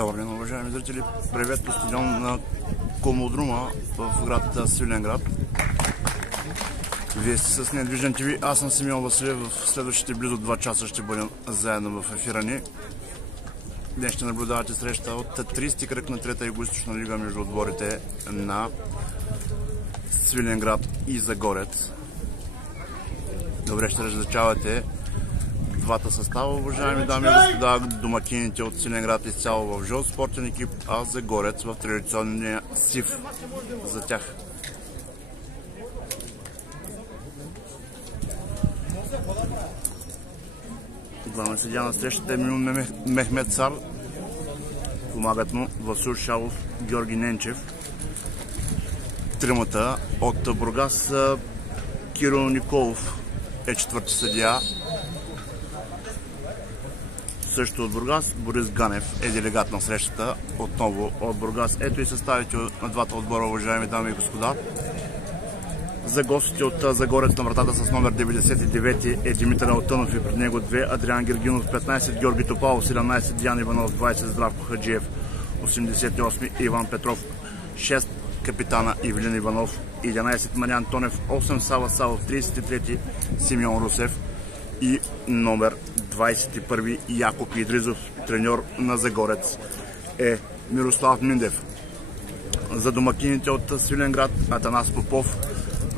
Добър ден, уважаеми зрители! Привет по стадион на Комодрума в град Свиленград. Вие сте с Недвижен ТВ. Аз съм Симеон Василев. В следващите близо 2 часа ще бъдем заедно в ефира ни. Днес ще наблюдавате среща от 30-ти кръг на трета югоизточна лига между отборите на Свиленград и Загорец. Добре ще различавате двата състава, уважаеми дами и господа. Домакините от Свиленград изцяло в жълт спортен екип, а Загорец в традиционния сив за тях. Главна съдия на срещата е Мехмед Сар. Помагат му Васил Шалов, Георги Ненчев. Тримата от Бургас, Кирил Николов е четвърти съдия. Също от Бургас Борис Ганев е делегат на срещата, отново от Бургас. Ето и съставите на двата отбора, уважаеми дами и господа. За гостите от Загорец на вратата с номер 99 е Димитър Алтънов и пред него 2, Адриан Гергинов 15, Георги Топалов 17, Диан Иванов 20, Здравко Хаджиев 88, Иван Петров 6, капитана Ивелин Иванов 11, Манян Тонев 8, Сава Савов 33, Симеон Русев и номер 21 Якоб Идризов. Треньор на Загорец е Мирослав Миндев. За домакините от Свиленград Атанас Попов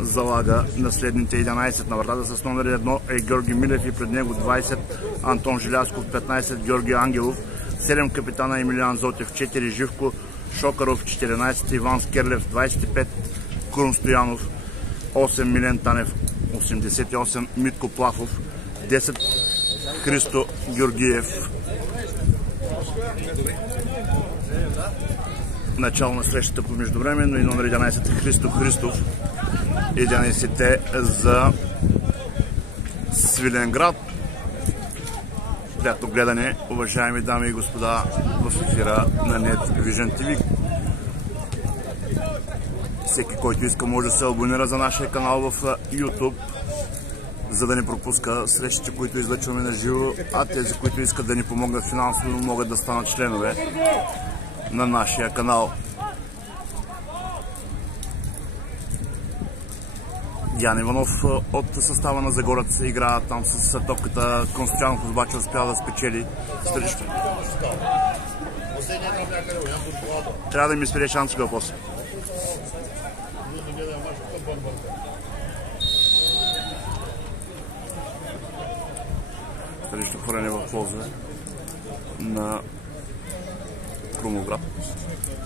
залага на следните 11. На вратата с номер 1 е Георги Милев и пред него 20, Антон Жилясков 15, Георги Ангелов 7, капитана Емилиан Зотев 4, Живко Шокаров 14, Иван Скерлев 25, Крум Стоянов 8, Милен Танев 88, Митко Плахов 10, Христо Георгиев. Начало на срещата по междувременно и номер 11 Христо Христов. 11-те за Свиленград. Приятно гледане, уважаеми дами и господа, в ефира на Недвижен ТВ. Всеки, който иска, може да се абонира за нашия канал в YouTube, за да не пропуска срещите, които излъчваме на живо, а тези, които искат да ни помогнат финансово, могат да станат членове на нашия канал. Диан Иванов от състава на Загорец игра там с топката. Константинов обаче успя да спечели срещу. Трябва да ми спре шансове после. Срещу хвърляне в полза на Крумовград,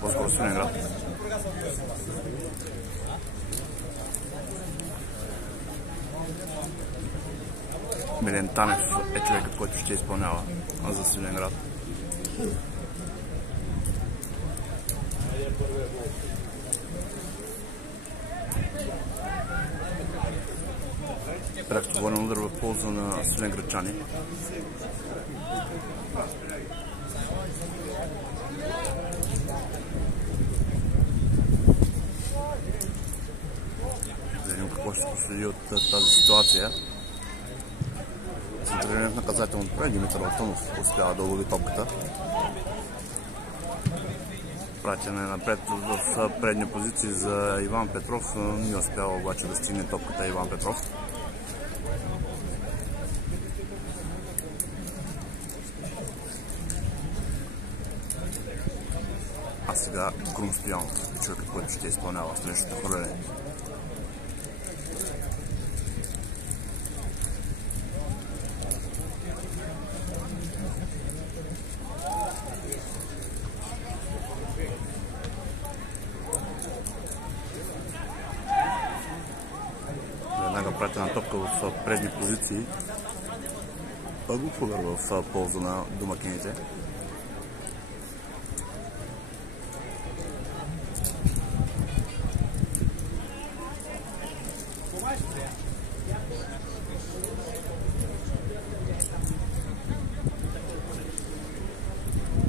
по-скоро Свиленград. Милен Танев е човекът, който ще изпълнява за Свиленград. Пряк свободен удар в полза на свиленградчани. Да видим какво ще последи от тази ситуация. Центриране в наказателното поле. Димитър Алтънов успява да лови топката. Пратене напред в предни позиции за Иван Петров. Не успява обаче да стигне топката Иван Петров. А сега Крум Стоянов, човекът, който ще изпълнява следващото хвърляне. Веднага пратена топка в предни позиции. Глуп удар в полза на домакините.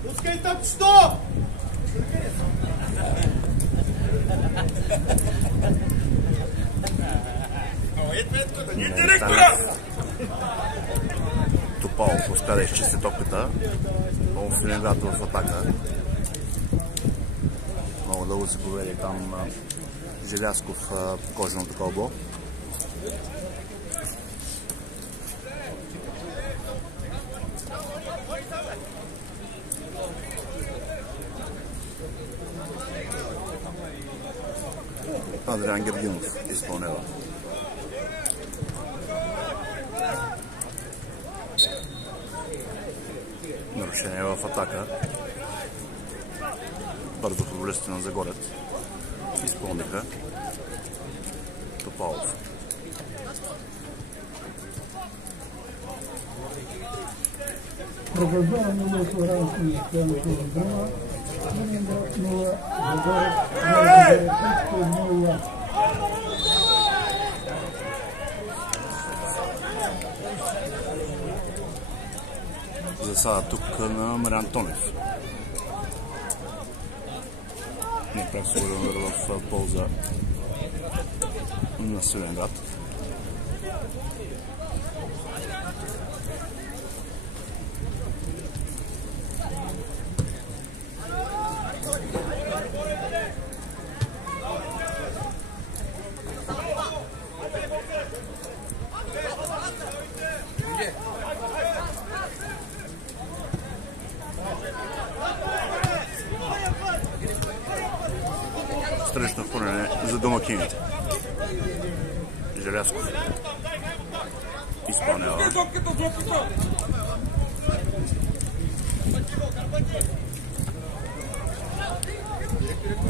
Пускай там что? Топалов успя да изчисти топката. Свиленград в атака. дълго се поведе там Желязков кожаното кълбо. Адриан Гергинов изпълнява. Нарушение в атака. Бързо футболистите на Загорец изпълниха. Топалов. Продължаваме на оранжевото изпълнението на Драма. Ленинград 0, Загорец 0. Засада тук на Мариан Тонев. Не прав се удар в полза на Свиленград. Срещна хвърляне за домакините. Желязков изпълнява.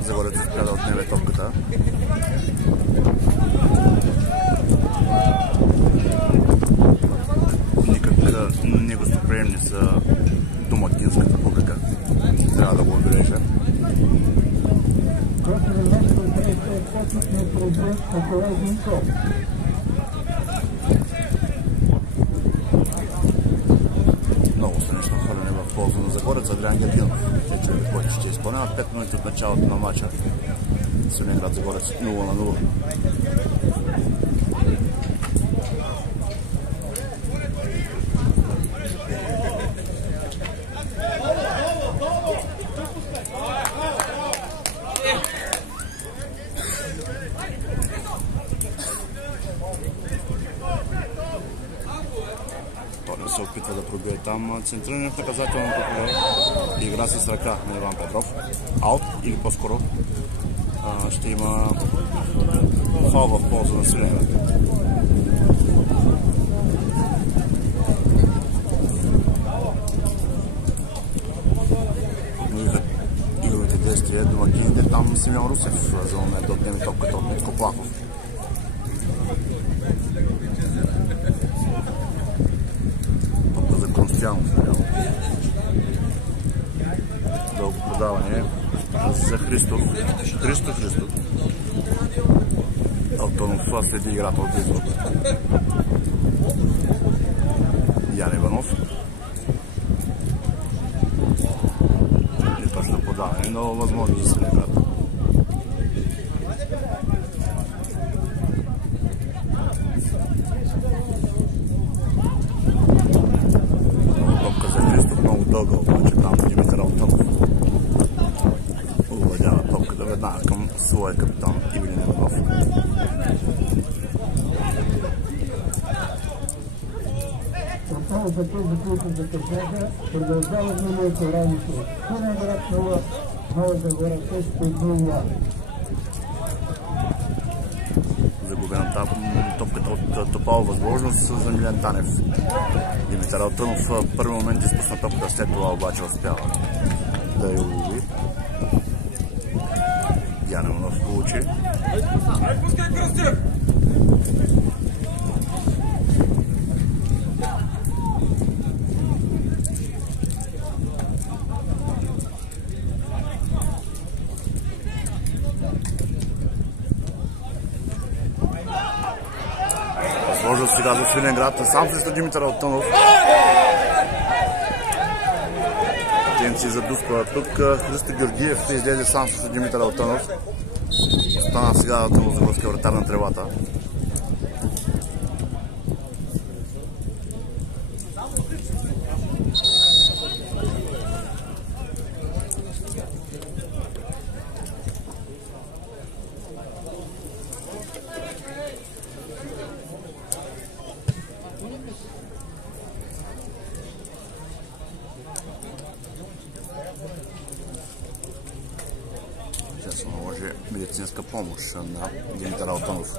Загорец успя да отнеме топката. Никак негостоприемни са домакинската публика. Трябва да го отбележа. Много странично хвърляне в полза на Загорец. Адриан Гергинов, който ще изпълнява 5 минути от началото на матча. Свиленград Загорец 0-0. Се опитва да пробие там центриране в наказателното поле. Игра с ръка на Иван Петров. Аут или по-скоро ще има фаул в полза на Свиленград. Игровите действия домакините там Симеон Русев за момент да отнеме топката от Митко Плахов. Дълго продаване за Христов. Христов. Алтонов следи играта от близо. Ян Иванов. Не точно подаване, но възможно за Свиленград. Дълга обаче там Димитър Алтонов овладява топката веднага към своя капитан Ивелин Иванов. Отново за тези, които закъсняха, продължават на моето раното. Свиленград 0, Нова Загора 6-0. Загубената топката от Топал възможност за Милен Танев. Димитър Алтонов в първи момент изпусна топката, след това обаче успява да я улови. Ян Иванов получи. Възможност сега за Свиленград, сам срещу Димитър Алтонов. Тенци задуства тук. Христо Георгиев ще излезе сам срещу Димитър Алтонов. Остана сега Алтонов за горския вратар на тревата. ще се наложи медицинска помощ на Димитър Алтънов.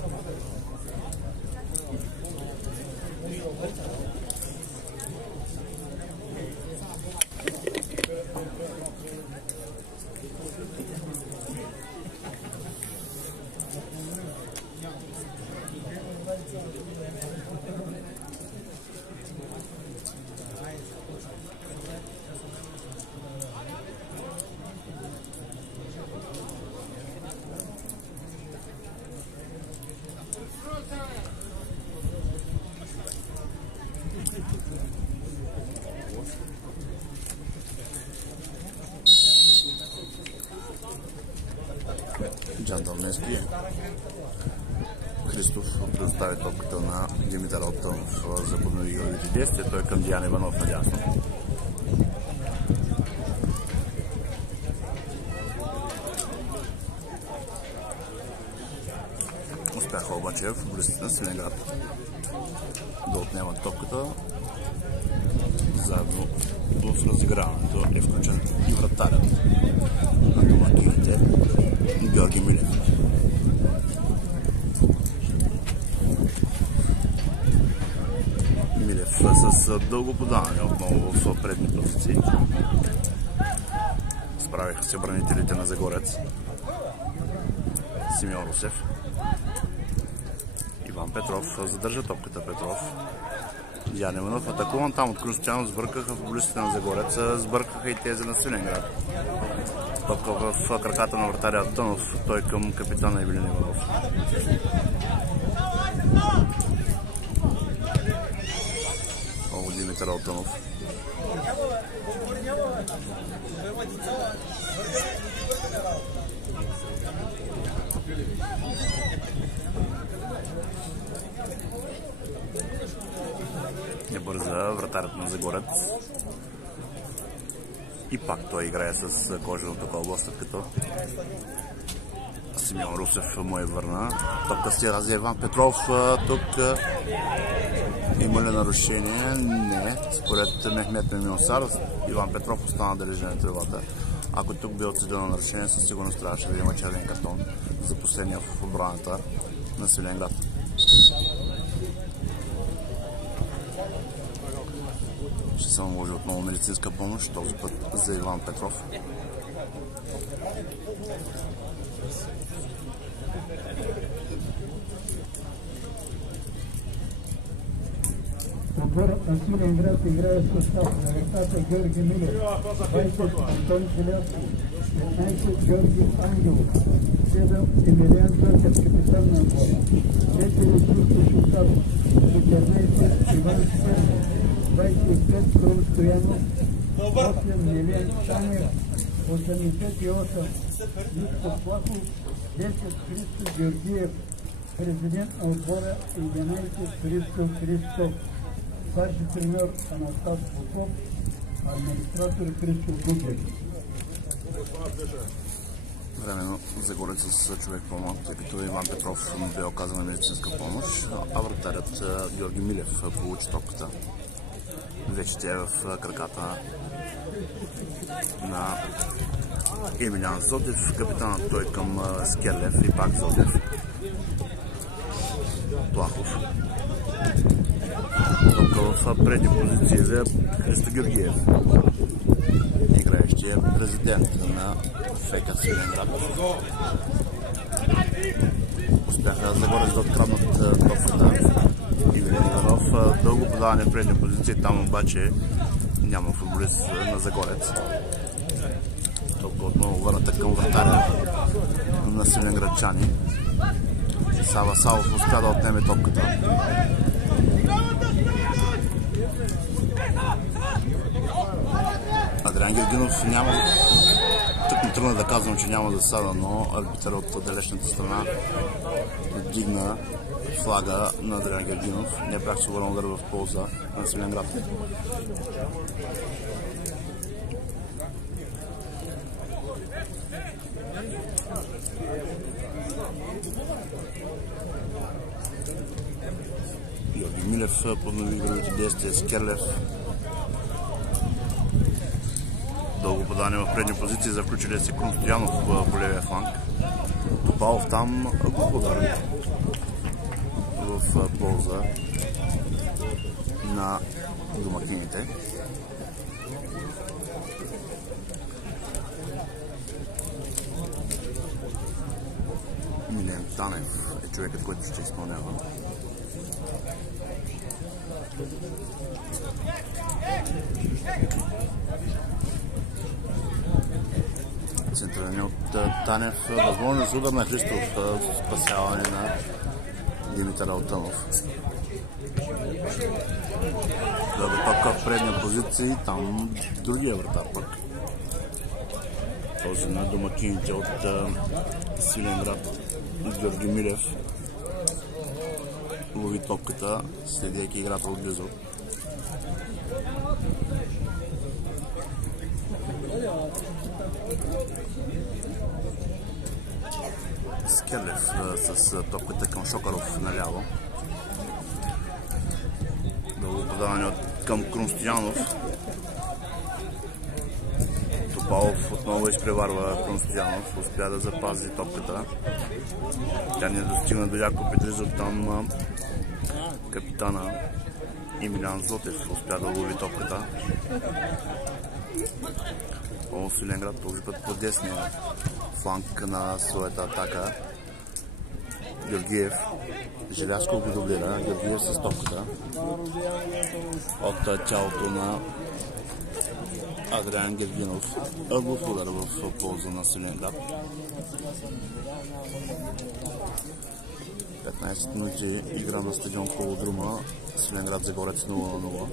Джан Дълнески. Христов предостави топката на Димитър Алтънов за поднови игровите действия. Той е към Диан Иванов надясно. Успяха обаче футболистите на Свиленград да отнемат топката. Заедно в разиграването е включен и вратарят на домакините Георги Милев. Милев с дълго подаване отново в предни позиции. Справиха се бранителите на Загорец. Симеон Русев. Иван Петров задържа топката. Петров. Диан Иванов атакуван там от Кръстянов, сбъркаха футболистите на Загорец, сбъркаха и тези на Свиленград. Топка в краката на вратаря Алтънов, той към капитана Евелин Иванов. О, Димитър Алтънов. Не бърза вратарят на Загорец. И пак той играе с коженото кълбо, след като Симеон Русев му е върна. Топка си рази Иван Петров. Тук има ли нарушение? Не. Според Мехмет Мемиосар, Иван Петров остана да лежи на тревата. Ако тук бе отсъдено нарушение, със сигурност трябваше да има червен картон за последния в отбраната на Свиленград. Ще се наложи отново медицинска помощ, този път за Иван Петров. Отборът на Свиленград играе в състав на вратата Георги Милев, 20 Антон Челявски, 15 Георги Ангелов, 7 Емилиан Бъркът, капитан на отбора, 4 Христо Шутаров, 14 Иван Стернов, 25 Крон Стоянов, 8 Милиан Танев, 88 Виктор Плахов, 10 Христо Георгиев, президент на отбора 11 Христо Христов, старши треньор Анастас Попов, администратор Христо Губев. Временно Загорец с човек по-малък, тъй като Иван Петров му бе оказана медицинска помощ, а вратарят Георги Милев получи топката. Вече тя е в краката на Емилиан Зодев, капитанът той към Скерлев и пак Зодев. Плахов. Топка в предни позиции за Христо Георгиев, играещия президент на ФК Свиленград. Успяха Загорец да откраднат топката. Евелин Иванов дълго подаване в предни позиции, там обаче няма футболист на Загорец. Топка отново върната към вратаря на свиленградчани. Сава Савов успя да отнеме топката. Адриан Георгинов няма... Тук ми тръгна да казвам, че няма засада, но арбитър от далечната страна дигна флага на Адриан Георгинов. Не прак се върна удар в полза на Свиленград. Георги Милев поднови игровите действия с Скерлев. Дълго подание в предни позиции за включилия се Крум Стоянов по левия фланг. Топалов там глух удар в полза на домакините. Милен Танев е човекът, който ще изпълнява. Центриране от Танев, възможност удар на Христов, спасяване на Димитър Алтънов. Да тока в предния позиции, там другия вратар пък. Този на домакините от Свиленград, Георги Милев. Лови топката, следейки играта отблизо. Скерлев с топката към Шокаров наляво. Дълго подаване към Крум Стоянов. Топалов отново изпреварва Крум Стоянов. Успя да запази топката. Тя не достигна до Яко Петризов. Там капитана Емилиан Злотев успя да лови топката. О, Свиленград този път по десния фланг на своята атака. Георгиев. Желязко го дублира. Георгиев с топката. От тялото на Адриан Гергинов. Ъглов удар в полза на Свиленград. 15 минути игра на стадион Колодрума. Свиленград Загорец 0-0.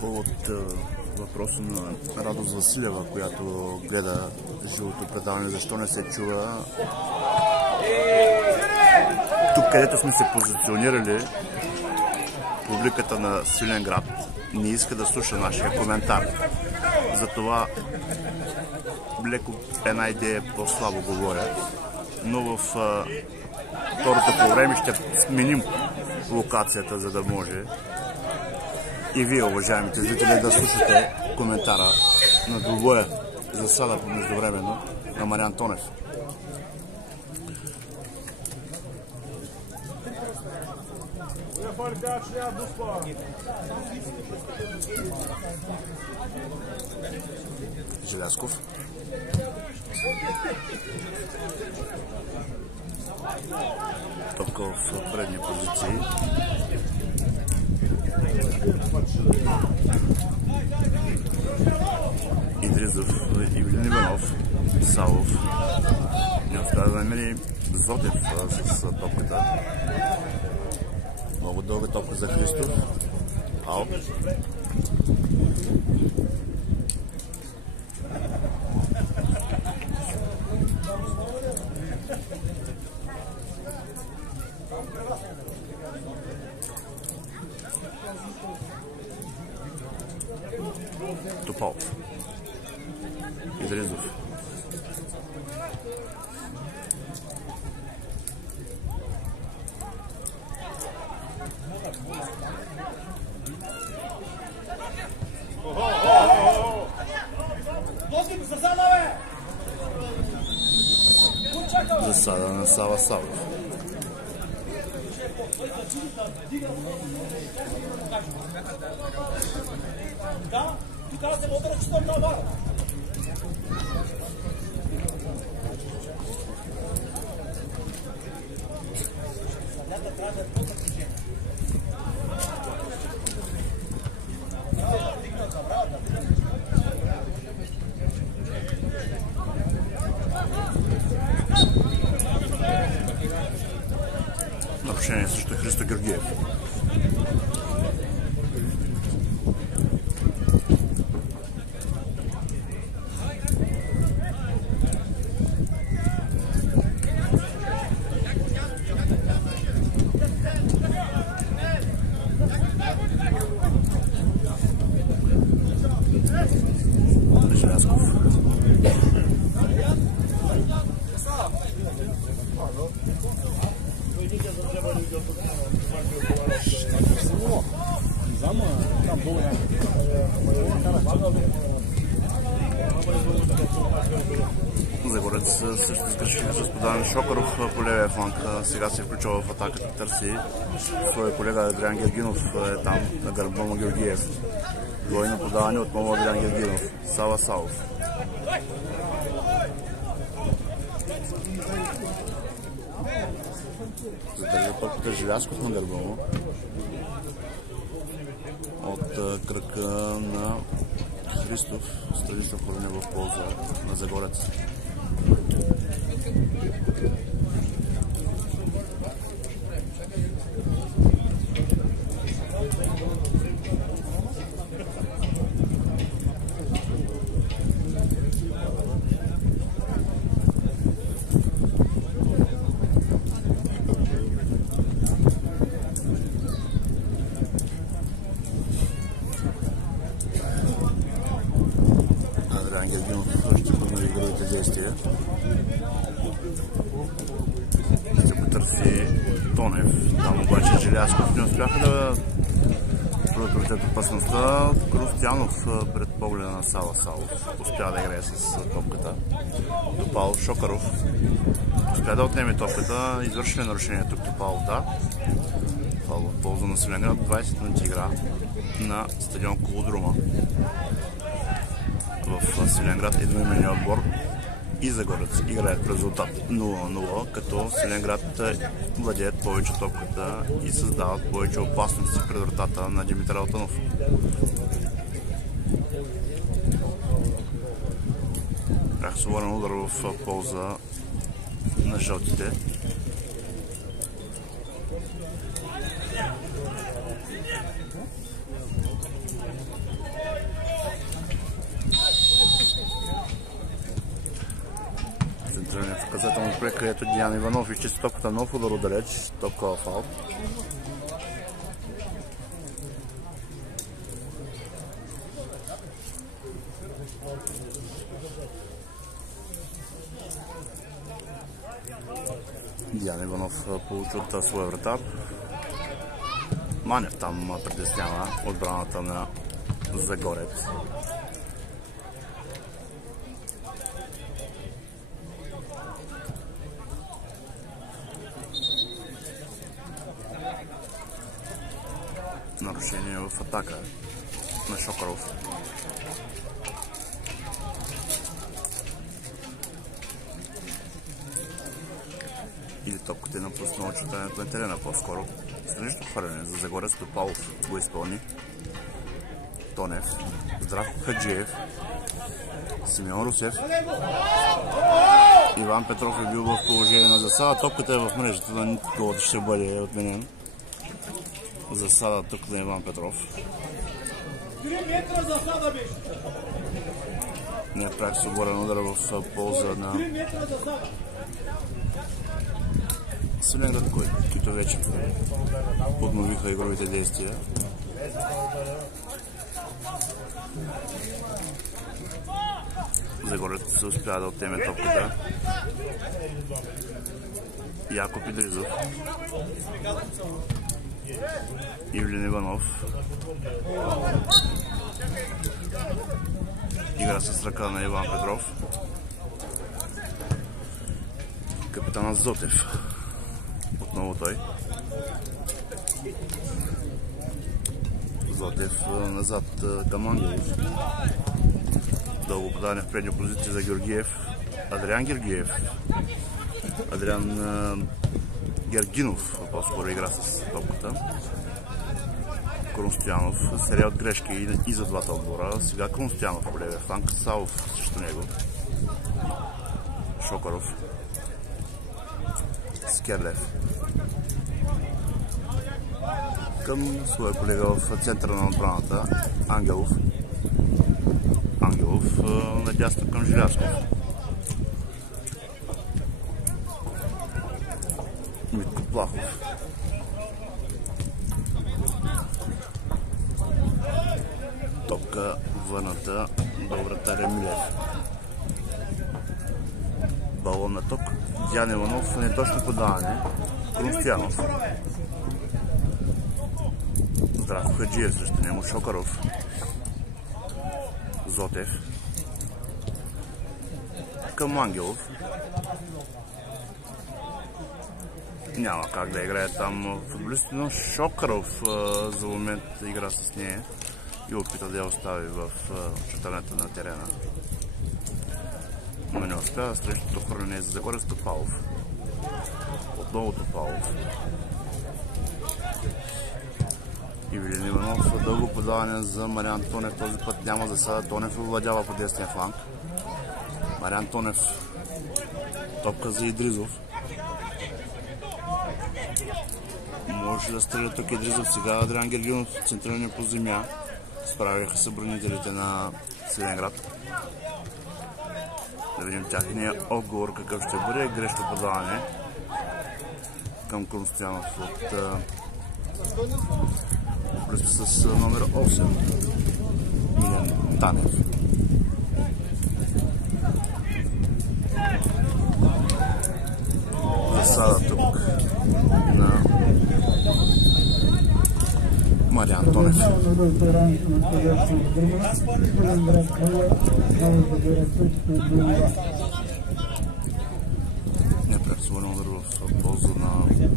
Повод въпроса на Радост Василева, която гледа живото предаване, защо не се чува. Тук, където сме се позиционирали, публиката на Свиленград не иска да слуша нашия коментар. Затова леко една идея по-слабо говоря, но в второто по време ще сменим локацията, за да може и вие, уважаемите зрители, да слушате коментара на двубоя засада междувременно на Мариан Тонев. Желязков. Топка в предни позиции. Идризов, Ивелин Иванов, Савов. Не успя да намери Зотев с топката. Много дълга топка за Христов. Аут. Топалов. Идризов. Засада на Сава Савов. Да, и каза се отра четвърта вара. Нарушение срещу Христо Георгиев. Загорец също сгрешиха с подаване. Шокаров по левия фланг сега се включва в атаката, търси своя колега Адриан Гергинов е там на гърба на Георгиев. Двойно подаване отново Адриан Гергинов. Сава Савов. Задържа топката Желязков на гърба му. От кръка на Христов Стави се оформя в полза на Загорец. Гергинов ще поднови игровите действия. Ще потърси Тонев. Там обаче Желязков не успяха да предотвратят опасността. Крустянов пред погледа на Сава Савов успя да играе с топката. Топалов. Шокаров успя да отнеме топката. Извърши ли нарушение тук Топалов? Да. Фал в полза на Свиленград. 20 минути игра на стадион Колодрума. В Свиленград едноименния отбор и Загорец играят в резултат 0-0, като Свиленград владеят повече топката и създават повече опасности пред вратата на Димитър Алтанов. Реакционен удар в полза на жълтите. В казателно проект, където Диан Иванов изчисти топката нов удар отдалеч, топка в аут. Диан Иванов получи от своя вратар. Манев там притеснява отбраната на Загорец. Нарушение в атака на Шокаров. Или топката е напуснала чутането на терена по-скоро. Странично хвърляне за Загорец. Топалов го изпълни. Тонев. Здравко Хаджиев. Симеон Русев. Иван Петров е бил в положение на засада. Топката е в мрежата, да никога ще бъде отменен. Засада тук на Иван Петров. 3 метра засада беше. Не прави свободен удар в полза на 3 метра засада. Свиленград, които вече подновиха игровите действия. Загорец се успя да отнеме топката. Якоб Идризов. Ивлин Иванов. Игра с ръка на Иван Петров. Капитанът Зотев. Отново той. Зотев назад към Ангелов. Дълго подаване в предния позиция за Георгиев. Адриан Гергиев. Адриан Гергинов по-скоро игра с топката. Крунстоянов. Серия от грешки и за двата отбора. Сега Крунстоянов по левия фланг. Савов срещу него. Шокаров. Скерлев. Към своя колега в центъра на отбраната. Ангелов. Ангелов надясно към Желязков. Митко Плахов. Топка върната до вратаря Милев. Балон на ток. Диан Иванов, неточно подаване. Крунстоянов. Здравко Хаджиев, срещу него Шокаров. Зотев. Към Ангелов. Няма как да играе там футболисти, но Шокаров за момент игра с нея и опита да я остави в чертането на терена. Но не успява. Срещу хвърляне за Загорец Топалов. Отново Топалов. Ивелин Иванов, дълго подаване за Мариан Тонев. Този път няма засада. Тонев овладява по десния фланг. Мариан Тонев. Топка за Идризов. Може да стреля тук Идризов. Сега Адриан Гергинов, центриране по земя. Справяха се бранителите на Свиленград. Да видим тяхния отговор какъв ще бъде. Грешно подаване към Констоянов от с номер 8 Милен Танев. Засада тук на Мариан Тонев. Непрекъснато удар в полза на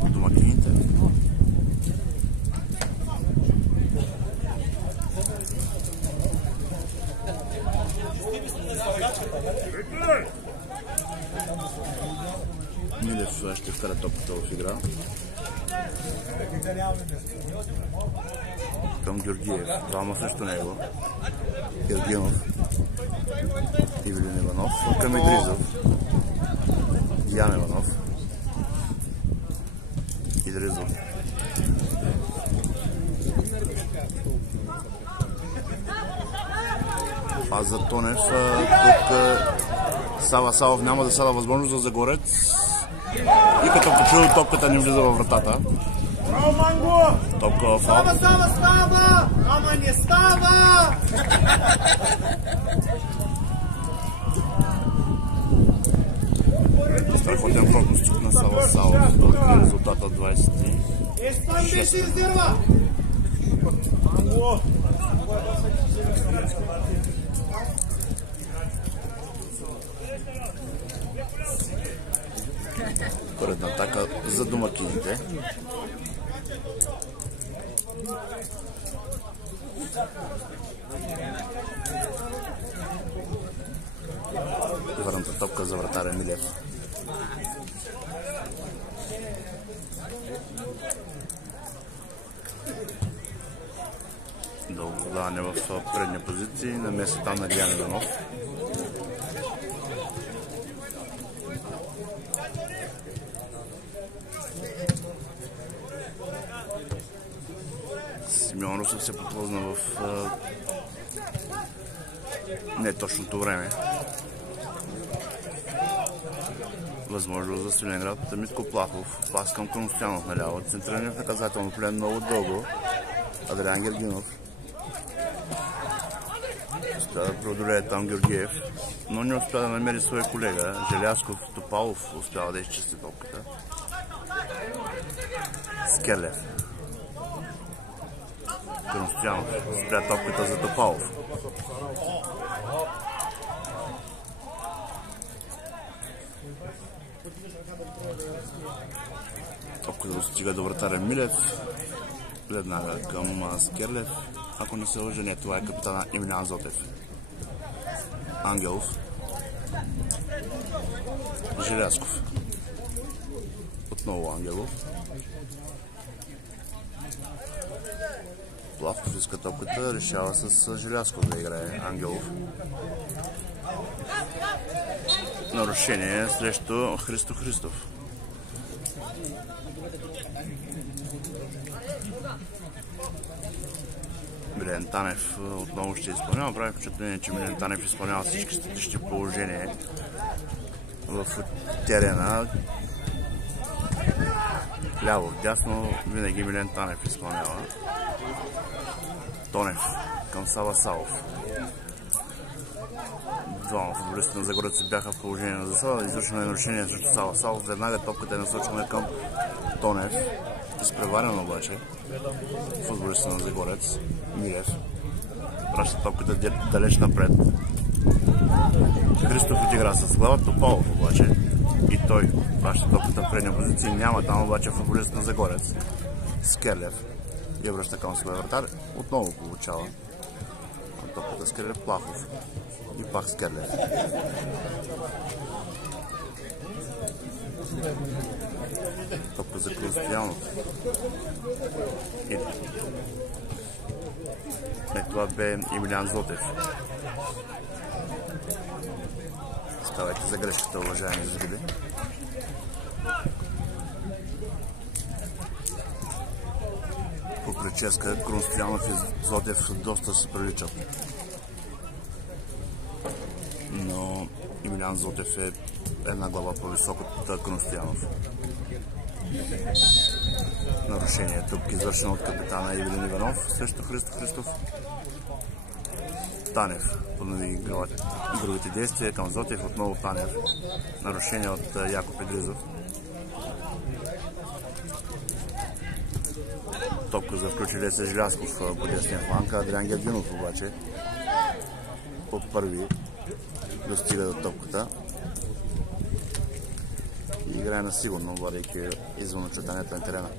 домакините. Милев ще вкара топката в игра. Към Георгиев. Двама срещу него. Гергинов. Ивелин Иванов. Към Идризов. Ян Иванов. Идризов. Пас за Тонев. Тук Сава Савов няма да сада възможност за Загорец. И като почуил топката не влиза във вратата. Топка в аут. Става! Ама не става! Страхотен пропуск на Сава Савов. Това е резултата 26. Поредна атака за домакините. Върната топка за вратаря Милев. Дълго даване в предни позиции на местата на Ян Иванов. Симеон Русев се подхлъзна в неточното време. Възможност за Свиленград. Митко Плахов. Пас към Констоянов наляво. Центриране в наказателно поле много дълго. Адриан Гергинов. Успя да преодолее там Георгиев, но не успя да намери своя колега. Желязков. Топалов успява да изчисти топката. Скерлев. Констоянов спря топката за Топалов. Топката достига до вратаря Милев. Веднага към Скерлев. Ако не се лъжа, не, това е капитана Емилиан Зотев. Ангелов. Желязков. Отново Ангелов. Плахов иска топката, решава с Желязков да играе Ангелов. Нарушение срещу Христо Христов. Милен Танев отново ще изпълнява. Прави впечатление, че Милен Танев изпълнява всички статични положения в терена. Ляво, дясно, винаги Милен Танев изпълнява. Тонев към Сава Савов. Двама футболисти на Загорец бяха в положение на засада. Извършено е нарушение срещу Сава Савов. Веднага топката е насочена към Тонев. изпреварен обаче. Футболиста на Загорец, Милев. Праща топката далеч напред. Христов отигра с глава, Топалов обаче. И той праща топката в предния позиции. Няма там обаче футболист на Загорец. Скерлев. И връща към своя вратар. Отново получава. Топката Скерлев, Плахов. И пак Скерлев. Топка за Кръстоянов. И това бе Емилиан Зотев. Ставайте за грешката, уважаеми зрители. По прическа Кръстоянов и Зотев доста се приличат. Но Емилиан Зотев е една глава по-високо от Кръстоянов. Нарушение тук извършено от капитана Ивелин Иванов срещу Христо Христов. Танев поднови другите действия към Зотев, отново Танев. Нарушение от Яков Идризов. Топка за включили се Желязков по десния фланг, Адриан Гергинов обаче по първи достига до топката и играе на сигурно, владейки извън очертанията на терена.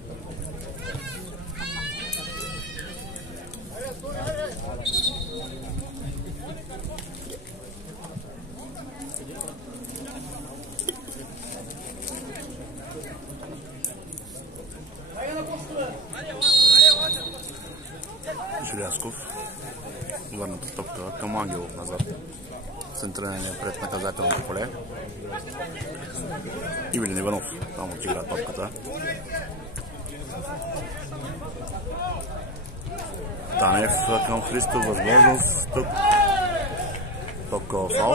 Желязков върната топка към Ангелов назад. Центриране пред наказателното поле. Ивелин Иванов там отигра топката. Танев към Христо, възможност тук. Топка в фаул.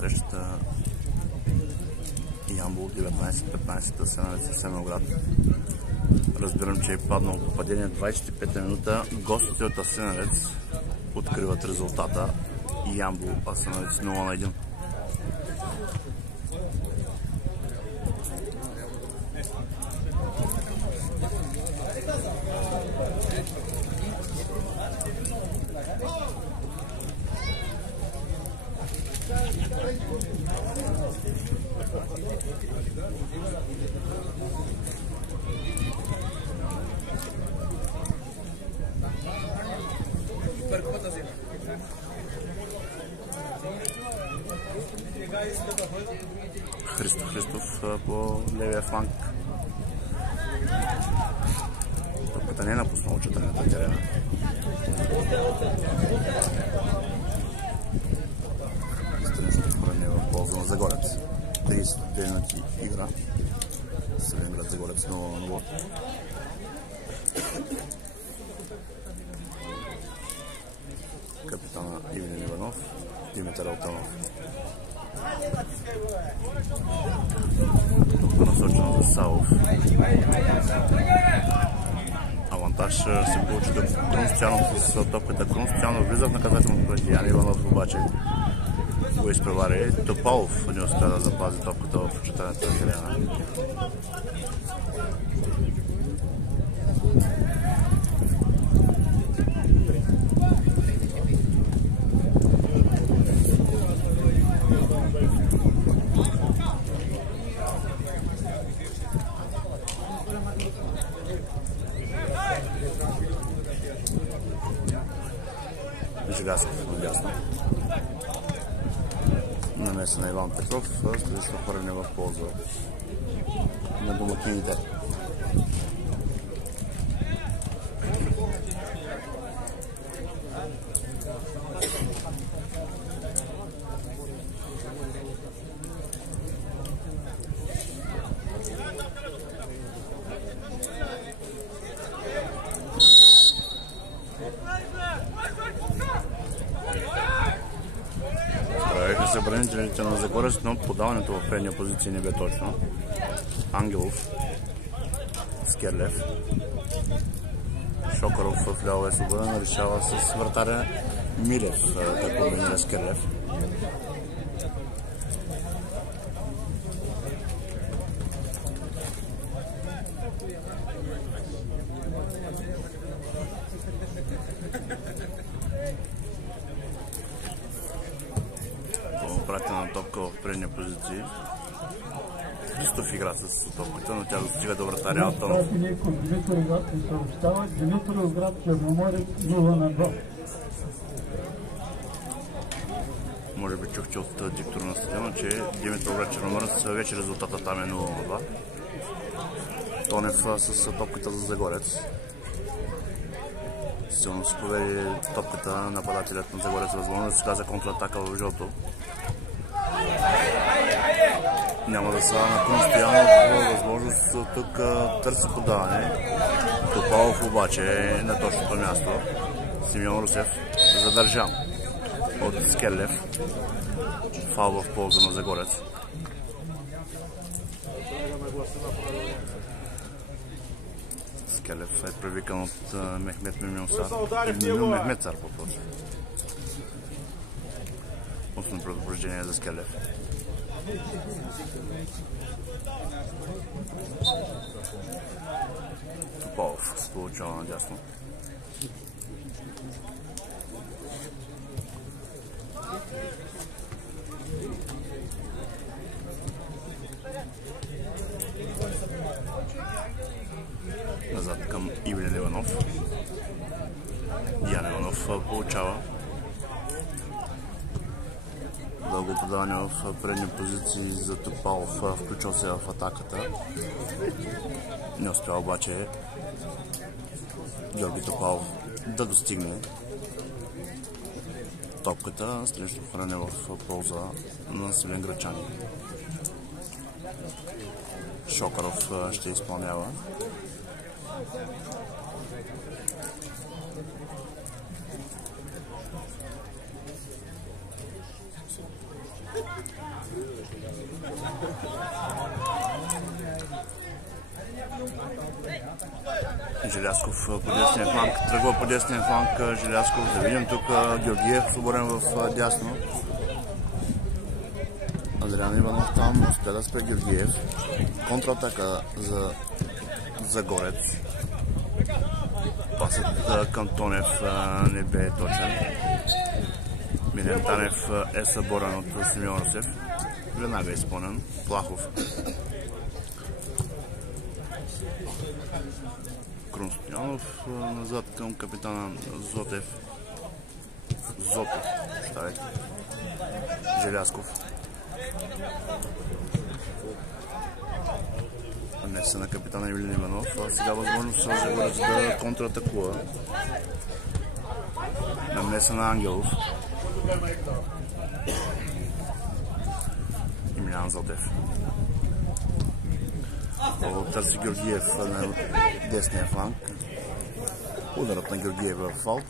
Срещата Ямбол 19-15 Асеновец Асеновград. Разбирам, че е паднало попадение 25-та минута. Гостите от Асеновец откриват резултата. Ямбол Асеновец 0-1. Христо Христов по левия фланг. Топката не е напуснала очертанията терена. Страничното хвърляне в полза на Загорец. 32 минути игра. Съден Загорец 0-0. Капитана Ивелин Иванов, Димитър Алтанов. Топка насочена за Савов. Авантаж се получи до Кръстоянов с топката. Кръстоянов влиза в наказателното поле. Ян Иванов обаче го изпревари. Топалов не успя да запази топката в очертанията на терена. Желязков надясно. Намеса на Иван Петров, следващо хвърляне в полза на домакините. отбранителите на Загорец, но подаването в предния позиции не бе точно. Ангелов, Скерлев, Шокаров в ляво е свободен, решава с вратаря Милев да комбинира Скерлев. Пратена топка в предния позиции. Христов игра с топката, но тя достига до вратаря Антонов. Може би чухте от диктора на стадиона, че Димитровград Черноморец вече резултата там е 0-2. Тонев с топката за Загорец. Силно се повери топката нападателят на Загорец, възможно да се даде контратака в жълто. Няма да са на Крум Стоянов, възможност тук търси подаване. Топалов обаче е на точното място. Симеон Русев задържан от Скерлев. Фал в полза на Загорец. Скерлев е привикан от Мехмет Мимиусар. Мехмет Цар по-точно. Основно предупреждение за Скерлев. Топалов се получава надясно. Назад към Ивелин Иванов. Диан Иванов получава. Дълго подаване в предни позиции за Топалов, включил се в атаката. Не успя обаче Георги Топалов да достигне топката, срещу хвърляне в полза на Свиленградчани. Шокаров ще изпълнява. Желязков по десния фланг, тръгва по десния фланг Желязков. Да видим тук Георгиев свободен в дясно. Адриан Иванов там успя да спре Георгиев. Контратака за Загорец. Пасът към Тонев не бе точен. Милен Танев е съборен от Симеон Русев. Веднага е изпълнен. Плахов. Крум Стоянов назад към капитана Зотев. Желязков. Днес на капитана Юлин Иванов. Сега възможност за Загорец да контратакува. Намеса на Ангелов. Емилиан Зотев. Търси Георгиев на десния фланг. Ударът на Георгиев в фаут.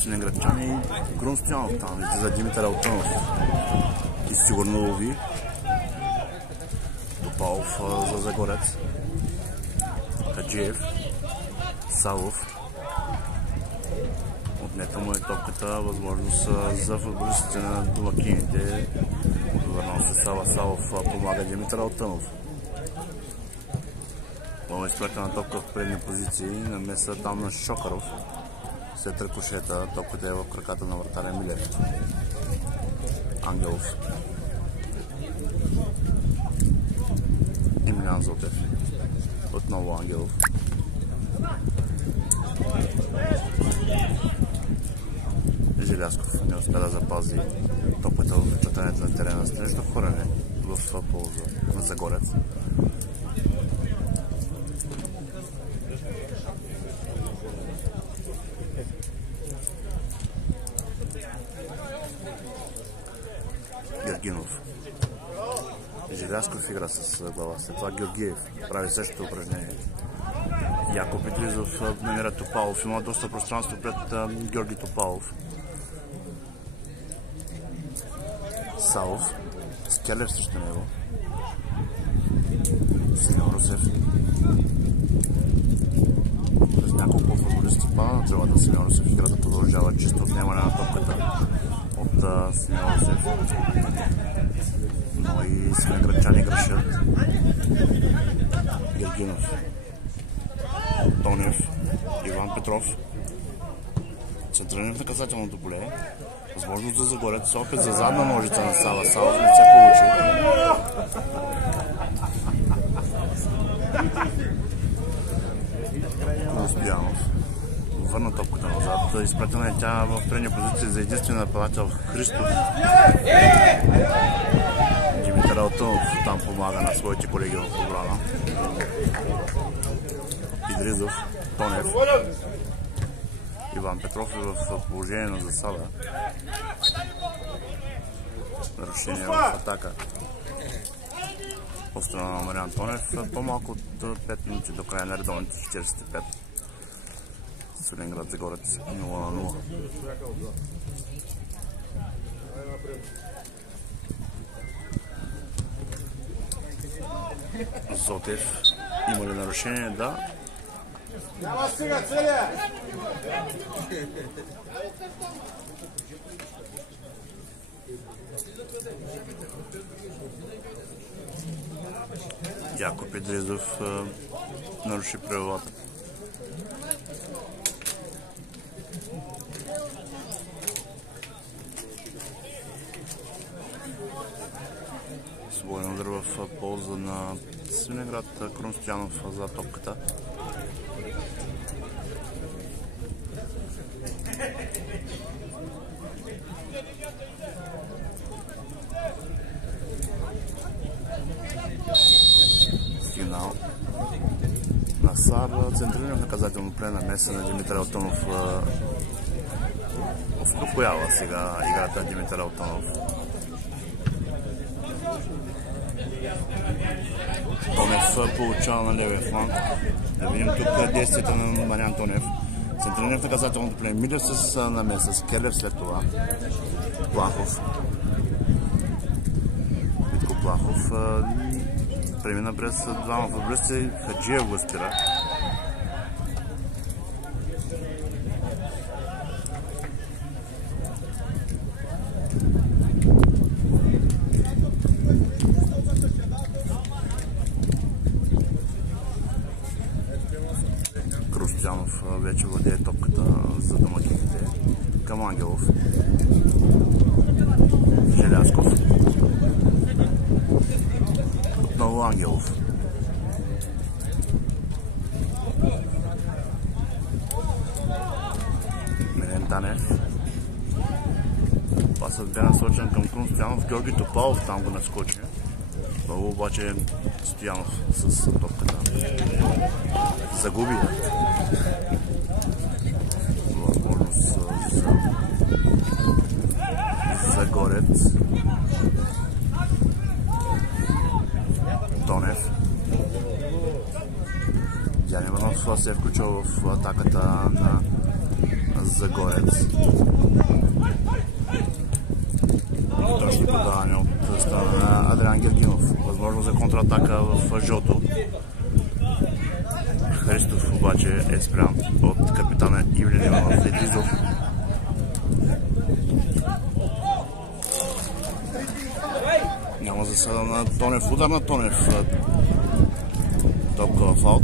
Свиленградчани. Крум Стоянов там за Димитър Алтонов и сигурно лови. Топалов за Загорец. Хаджиев. Савов. Отнета му е топката. Възможност за футболистите на домакините. Върнал се Савов помага Димитър Алтонов. Много изпратена топка в предни позиции. Намеса там на Шокаров. След ръкошета, топката е в краката на вратаря Милев. Ангелов. Емилиан Зотев. Отново Ангелов. Желязков не успя да запази топката в пътането на терена срещу хвърляне в полза на Загорец. Георгинов. Желязков игра с глава. След това Георгиев прави същото упражнение. Яко Петризов намира Топалов. Има доста пространство пред Георги Топалов. Савов. Скелев срещу него. Симеон Русев. През няколко футболисти пада на тревата. Симеон Русев играта продължава чисто отнемане на топката от Симеон Русев. Но и сменградчани грешат. Георгинов. Тонев. Иван Петров. Центриране в наказателното поле. Възможност за Загорец. Опит за задна ножица на Сава. Савов не се получи. Стоянов. Върна топката назад. Изпратена е тя в предния позиция за единствен нападател Христов. Димитър Алтънов там помага на своите колеги в отбрана. Идризов. Тонев. Иван Петров е в положение на засада. Нарушение в атака. По страна на Мариан Тонев. По-малко от 5 минути до края на редовните 45. Свиленград Загорец 0-0. Зотев. Има ли нарушение? Да. Няма стига, целия! Яко Петризов наруши правилата. Свободен удар в полза на Свиленград. Крум Стоянов за топката. Финал. Насар центриране в наказателно поле на меса на Димитър Алтънов. Успокоява сега играта на Димитър Алтънов. Тонев получава на левия фланг. Да видим тук действията на Мариан Тонев. Центриране в наказателното поле. Милев с намеса. Скелев след това. Плахов. Витко Плахов премина през двама футболисти. Хаджиев го спира. Крустянов вече владее топката за домакините към Ангелов. Желязков. Отново Ангелов. Милен Танев. Пасът бе насочен към Крум Стоянов. Георги Топалов там го наскочи. Много обаче Стоянов с топката. Загуби. Възможност за Загорец. Тонев. Ян Иванов се е включил в атаката на Загорец. Точно подаване от страна на Адриан Георгинов. Възможно за контратака в жълто. Христов обаче е спрян от капитана Ивлин Иванов. Идризов. Няма засада на Тонев. Удар на Тонев. Топка в аут.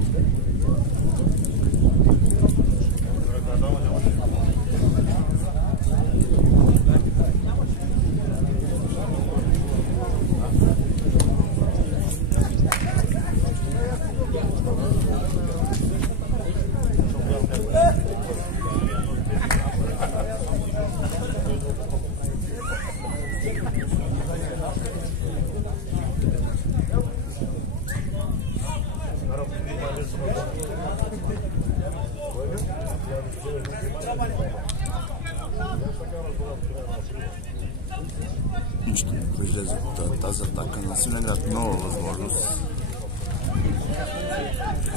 Ще излезе от тази атака на Свиленград. Нова възможност.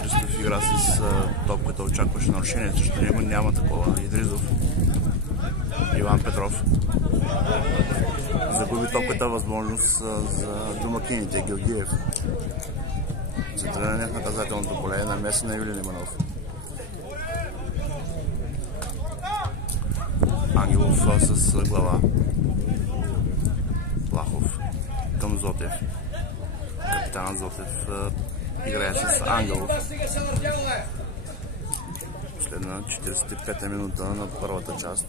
Христов игра с топката, очакваше нарушение срещу него. Няма такова. Идризов. Иван Петров. Загуби топката, възможност за домакините. Георгиев. Центриране в наказателното поле. Намеса на Юлин Иванов. Ангелов с глава. Плахов към Зотев. Капитан Зотев играе с Ангелов. Последна 45-та минута на първата част.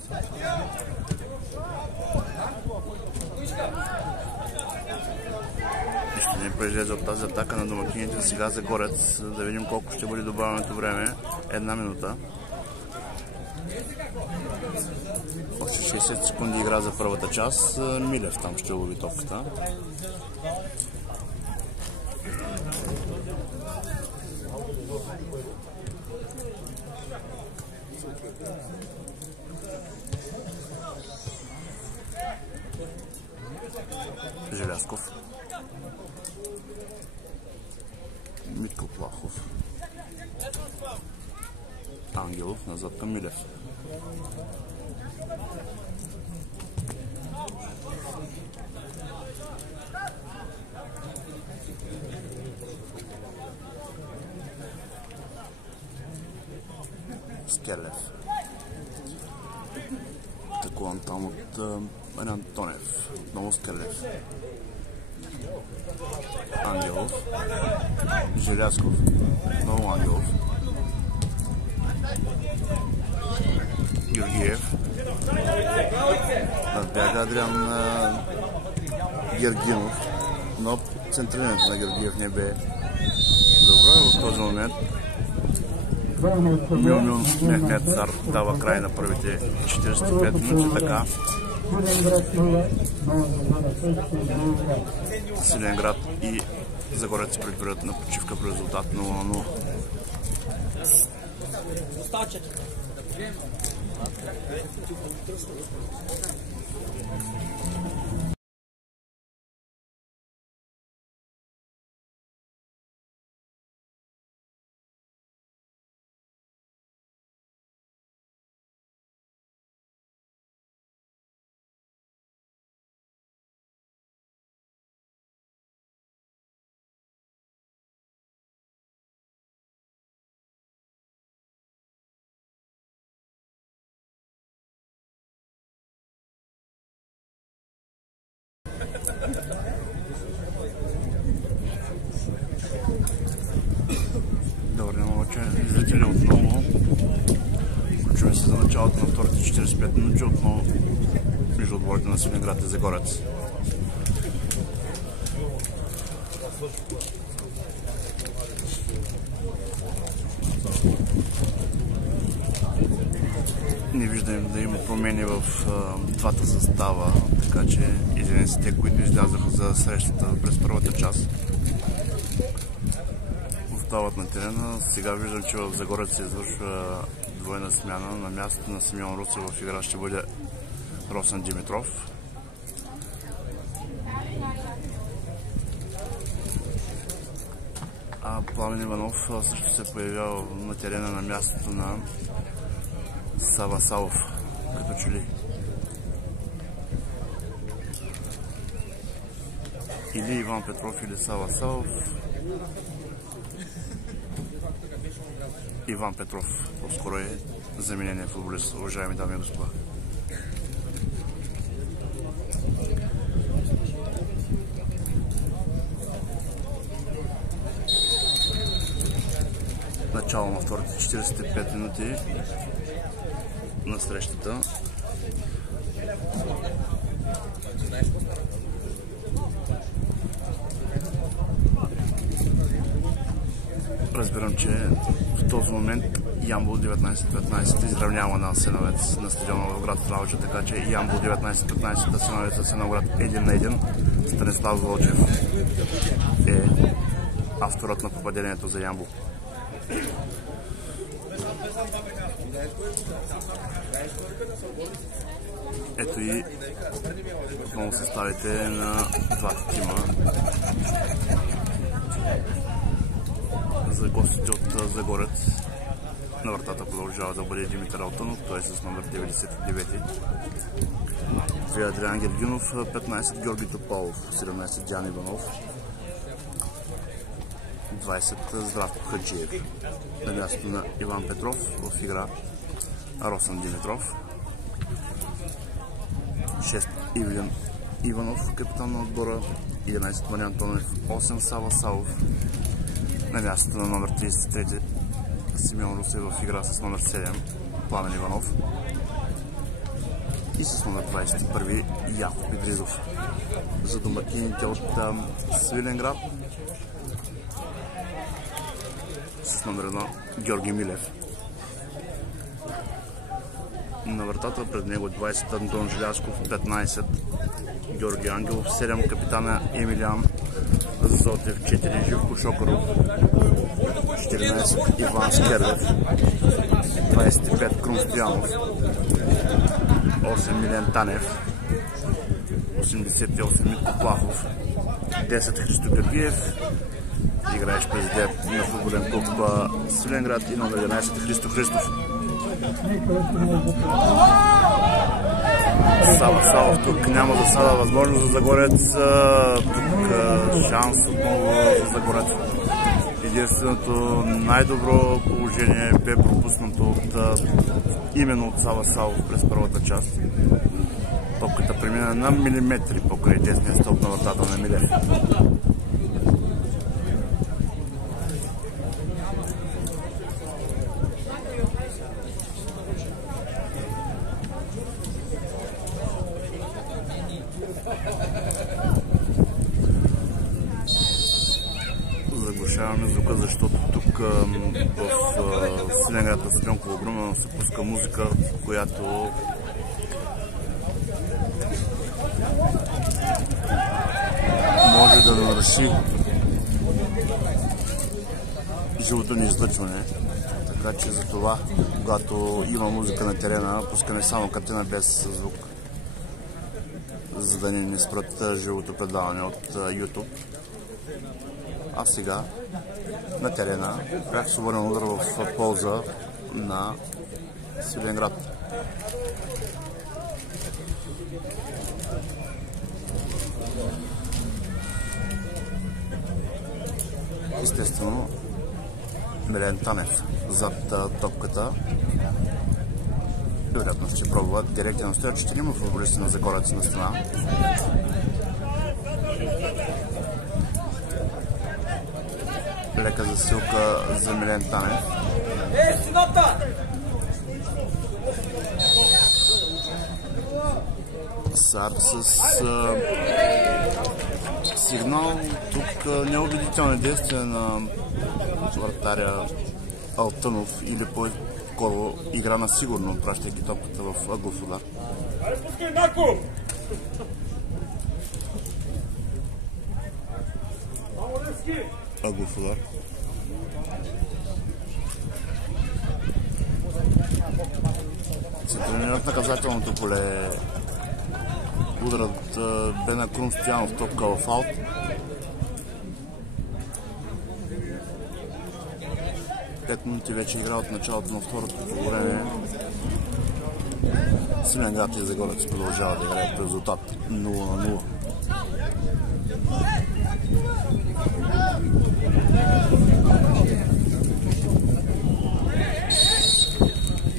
Ще ни произлезе от тази атака на домакините сега за Горец. Да видим колко ще бъде добавеното време. 1 минута. Още 60 секунди игра за първата част. Милев там ще лови топката. Желязков. Митко Плахов. Ангелов назад към Милев. Скерлев. Атакуван там от Анян Тонев. Отново Скерлев. Ангелов. Желязков. Отново Ангелов. Георгиев. Надбяга Адриан Гергинов. Но центрирането на Георгиев не бе добро в този момент. Милмил Мехмед Цар дава край на първите 45 минути, така. Свиленград и Загорец прибират на почивка при резултат 0-0. Добре, момче, зрители отново. Включваме се за началото на вторите 45 минути отново между отборите на Свиленград и Загорец. Не виждам да има промени в двата състава, така че 11-те, които излязаха за срещата през първата част, остават на терена. Сега виждам, че в Загорец се извършва двойна смяна. На мястото на Симеон Русев в игра ще бъде Росен Димитров. А Пламен Иванов също се появява на терена на мястото на Сава Савов, като че ли. Или Иван Петров, или Сава Савов. Иван Петров по-скоро е заменения футболист, уважаеми дами и господа. Начало на вторите 45 минути на срещата. Разбирам, че в този момент Ямбол 19-15 изравнява на Асеновец на стадиона в град Стралджа, така че Ямбол 19-15 Асеновец Асеновград 1-1. Станислав Вълчев е авторът на попадението за Ямбол. Ето и отново съставите на двата тима за гостите от Загорец. На вратата продължава да бъде Димитър Алтънов, той е с номер 99. 2 Адриан Гергинов, 15 Георги Топалов, 17 Диан Иванов, 20 Здравко Хаджиев. На мястото на Иван Петров в игра Росен Димитров. 6 Ивлин Иванов, капитан на отбора, 11 Мариан Тонев, 8 Сава Савов. На мястото на номер 33 Симеон Русев в игра с номер 7 Пламен Иванов и с номер 21 Яков Идризов. За домакините от Свиленград с номер 1 Георги Милев. На вратата пред него 20 Антон Желязков, 15 Георги Ангелов, 7 капитана Емилиан Зотев, 4 Живко Шокаров, 14 Иван Скердев, 25 Крум Стоянов, 8 Милен Танев, 88 Митко Плахов, 10 Христо Георгиев, играещ президент на футболен клуб Свиленград, и номер 11 Христо Христов. Сава Савов тук няма засада, възможност за Загорец, тук шанс отново за Загорец. Единственото най-добро положение бе пропуснато именно от Сава Савов през първата част. Топката премина на милиметри покрай десния стълб на вратата на Милев. Заглушаваме звука, защото тук в Свиленград на Стадион огромно се пуска музика, която може да наруши живото ни излъчване. Така че за това, когато има музика на терена, пускаме само картина без звук, за да не спрат живото предаване от YouTube. А сега на терена бях свободен удар в полза на Свиленград. Естествено, Милен Танев зад топката. Вероятно ще пробва директен отстрел. 4 футболисти на Загорец на страна. Лека засилка за Милен Танев. Сар с сигнал. Тук неубедителни действия на вратаря Алтънов, или по-скоро игра на сигурно, пращайки топката в ъглов удар. Ъглов удар. Се тренират наказателното поле. Ударът бе на Крум Стоянов, топка в аут. Пет минути вече игра от началото на второто време. Свиленград и Загорец продължава да играят резултат 0-0.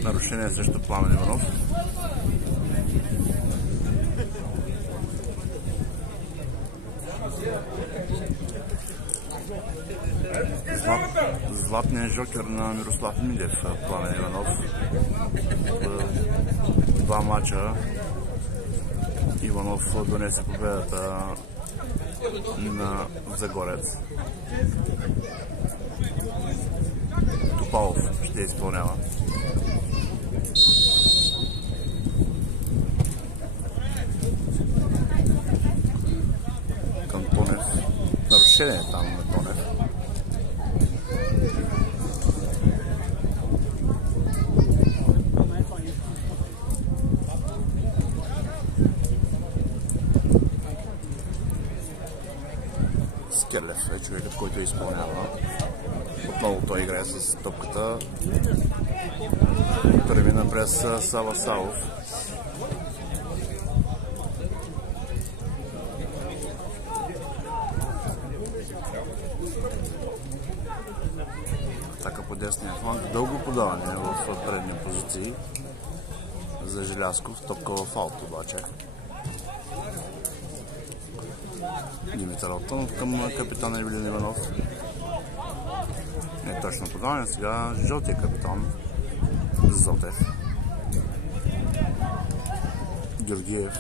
Нарушение срещу Пламен Иванов. Златният жокер на Мирослав Милев, Пламен Иванов. Два мача Иванов донесе победата на Загорец. Топалов ще изпълнява. Към Тонев. Нарушение там на Тонев. Скерлев е човекът, който изпълнява. Отново той играе с топката. Премина през Сава Савов. Така по десния фланг. Дълго подаване в предни позиции за Желязков. Топка в аут обаче. Димитър Алтънов към капитана Ивелин Иванов. Не точно подаване, сега жълтия капитан Зотев. Георгиев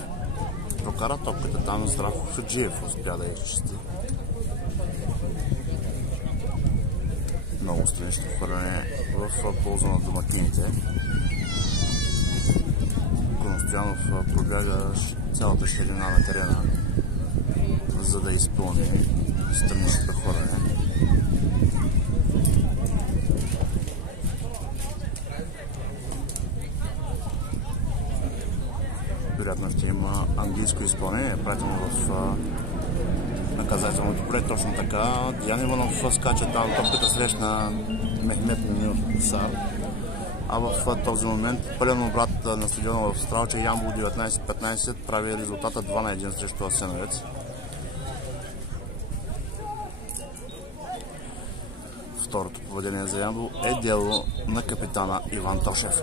прокара топката там, Здравко Хаджиев успя да я изчисти. Много странично хвърляне в полза на домакините. Коностоянов пробяга цялата ширина на терена, за да изпълни страничното хвърляне. Вероятно ще има английско изпълнение, пратено в наказателното поле. Точно така. Диан Иванов скача там, топката срещна Мехмет Мюсар. А в този момент пълен обрат на стадиона в Стралча. Ямбол 19-15 прави резултата 2-1 срещу Асеновец. Второто поведение за Ямбол е дело на капитана Иван Тошев.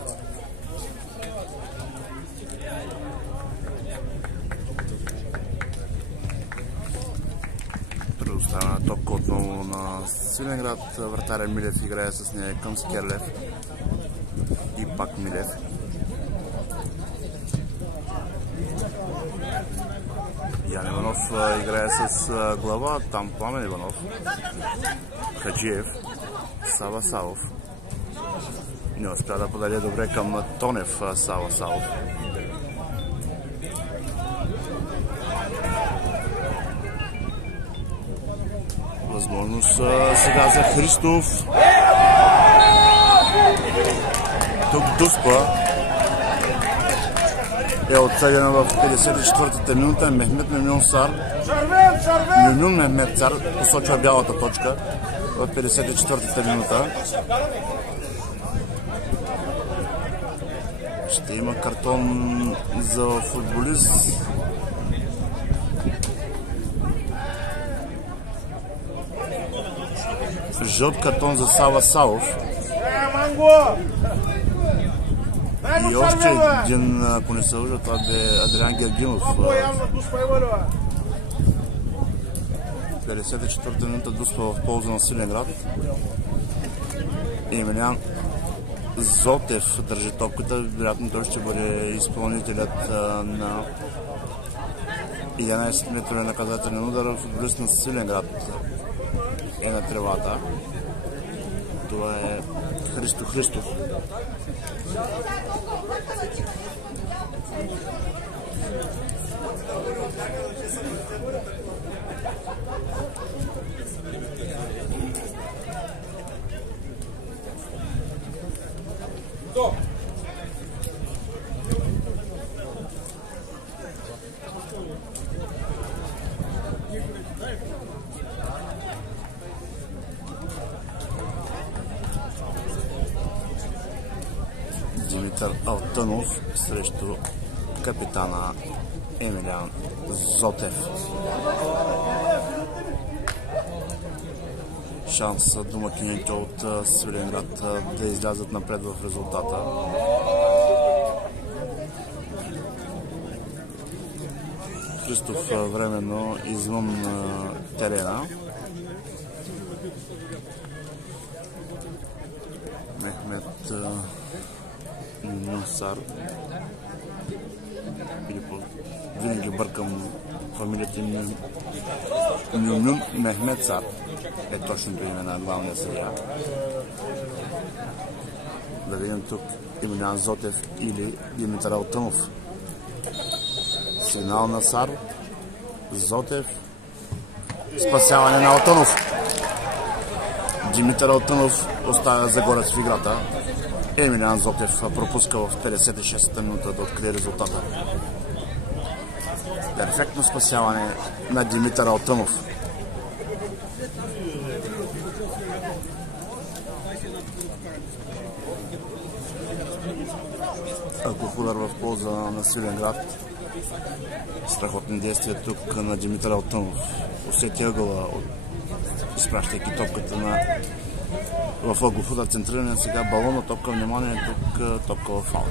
Предоставена топка отново на Свиленград. Вратаря Милев играе с нея към Скерлев. И пак Милев. Ян Иванов играе с глава. Там Пламен Иванов. Хаджиев. Сава Савов. Не успя да подаде добре към Тонев Сава Савов. Възможност сега за Христов. Тук Дуспа е отсъдена в 54-та минута. Мехмет Мюсар. Мехмет Цар посочва бялата точка в 54-та минута. Ще има картон за футболист. Жълт картон за Сава Савов. И още един, ако не се лъжа, това бе Адриан Гергинов. 54-та минута Дуспа в полза на Свиленград. Емилиан Зотев държи топката. Вероятно той ще бъде изпълнителят на 11-метровия наказателен удар. Футболист на Свиленград е на тревата. Това е Христо Христов. Димитър Алтънов срещу капитана Емилиан Зотев. Шанс домакините от Свиленград да излязат напред в резултата. Христов временно извън терена. Мехмет Мюсар. Винаги бъркам фамилията им. Мехмет Цар е точното име на главния съдия. Да видим тук Емилиан Зотев или Димитър Алтънов. Сигнал на Сар. Зотев. Спасяване на Алтънов. Димитър Алтънов оставя Загорец в играта. Емилиан Зотев пропуска в 56-та минута да открие резултата. Перфектно спасяване на Димитър Алтънов. удар в полза на Свиленград. Страхотни действия тук на Димитър Алтънов. Усети ъгъла, изпращайки топката в ъглов удар. Центриране сега балона, топка, внимание, тук топка в аут.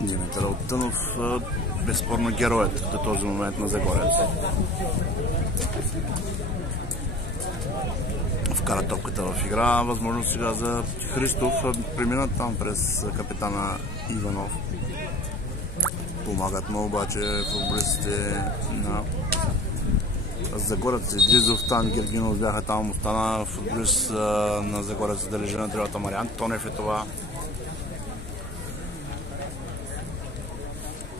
Димитър Алтънов, безспорно героят до този момент на Загорец. Вкара топката в игра, възможност сега за Христов, премина там през капитана Иванов. Помагат му обаче футболистите на Загорец. Идризов, там Гергинов бяха там, остана футболист на Загорец да лежи на древата Мариан. Тонев е това.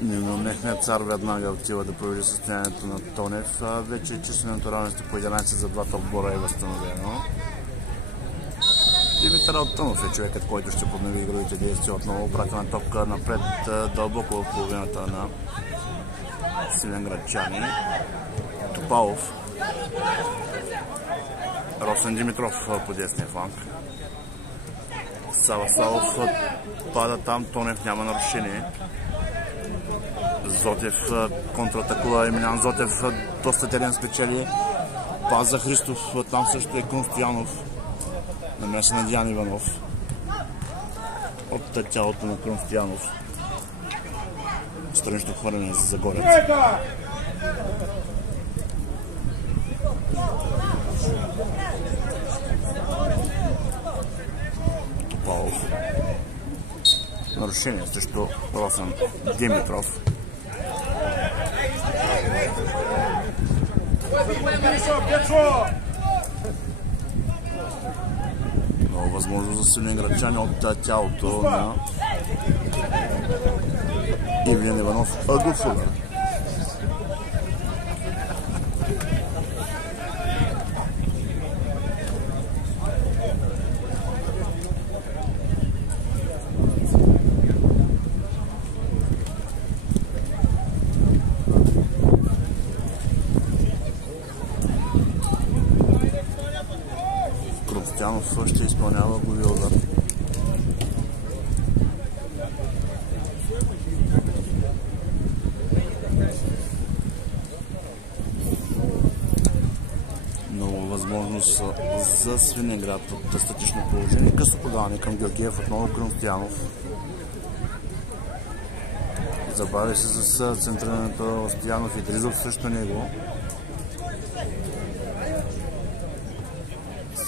Нехният цар веднага отива да провери състоянието на Тонев. Вече численото равенство по 11 за двата отбора е възстановено. Димитър Алтънов е човекът, който ще поднови игровите действия отново. Пратена топка напред дълбоко в половината на свиленградчани. Топалов. Росен Димитров по десния фланг. Сава Славов пада там, Тонев няма нарушение. Зотев контратакува, Емилиан Зотев доста терен спечели. Пас за Христов, там също е Крунстоянов. Намеса на Диан Иванов. От тялото на Крунстоянов. Странично хвърляне за Загорец. Топалов. Нарушение срещу Росен Димитров. Много възможно за свиленградчани от тялото на Ивлин Иванов. Ъглов удар. Крунстоянов ще изпълнява голия удар. Много възможност за Свиленград от статично положение. Късо подаване към Георгиев, отново Крунстоянов. Забави се с центрирането Стоянов и Дризов срещу него.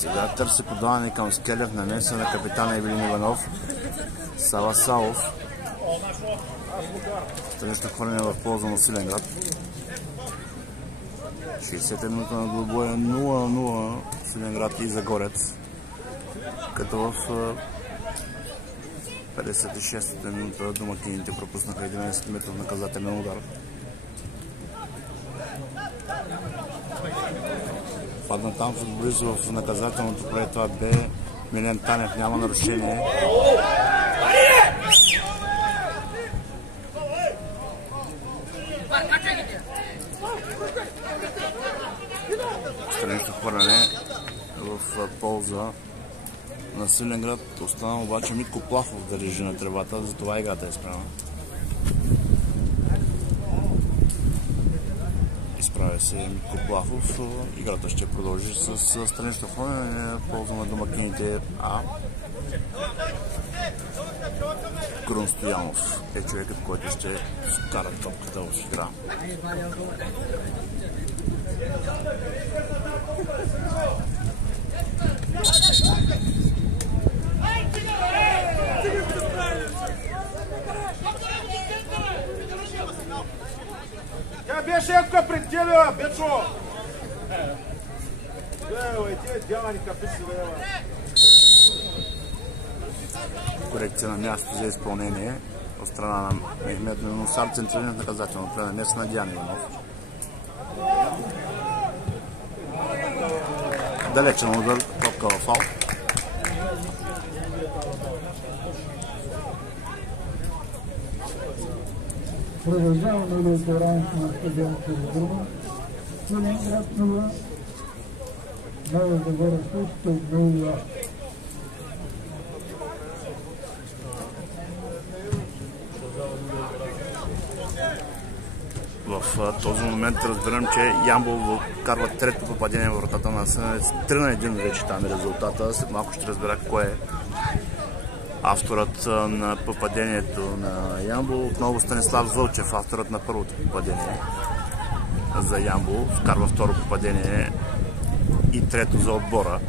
Сега търси подаване към Скелев, намеса на капитана Ивелин Иванов. Сава Савов. Странично хвърляне в полза на Свиленград. 60-та минута на двубоя 0-0 Свиленград и Загорец. Като в 56-та минута домакините пропуснаха 11 метров наказателен удар. Падна там футболист в наказателното поле. Това бе Милен Танев. Няма нарушение. Странично хвърляне в полза на Свиленград. Остана обаче Митко Плахов да лежи на тревата, затова играта е спряна. Изправя се Митко Плахов. Играта ще продължи с странично хвърляне в полза на домакините А. Крунстоянов е човекът, който ще вкара топката в игра. Тя беше едка пред тебе, Бечо! Корекция на място за изпълнение. от страна на Мехмед Нусар, центрирането наказателно пренамес на Диан Иванов. Далечен удар, топка в аут. Продължаваме ли оранжето на стадион Козлодума? Свиленград 0, Нова Загора също 0. В този момент разбирам, че Ямбол карва трето попадение в вратата на Асенец. 3-1 вече там е резултата. След малко ще разбера кой е авторът на попадението на Ямбол. Отново Станислав Вълчев, авторът на първото попадение за Ямбол. Вкарва второ попадение и трето за отбора.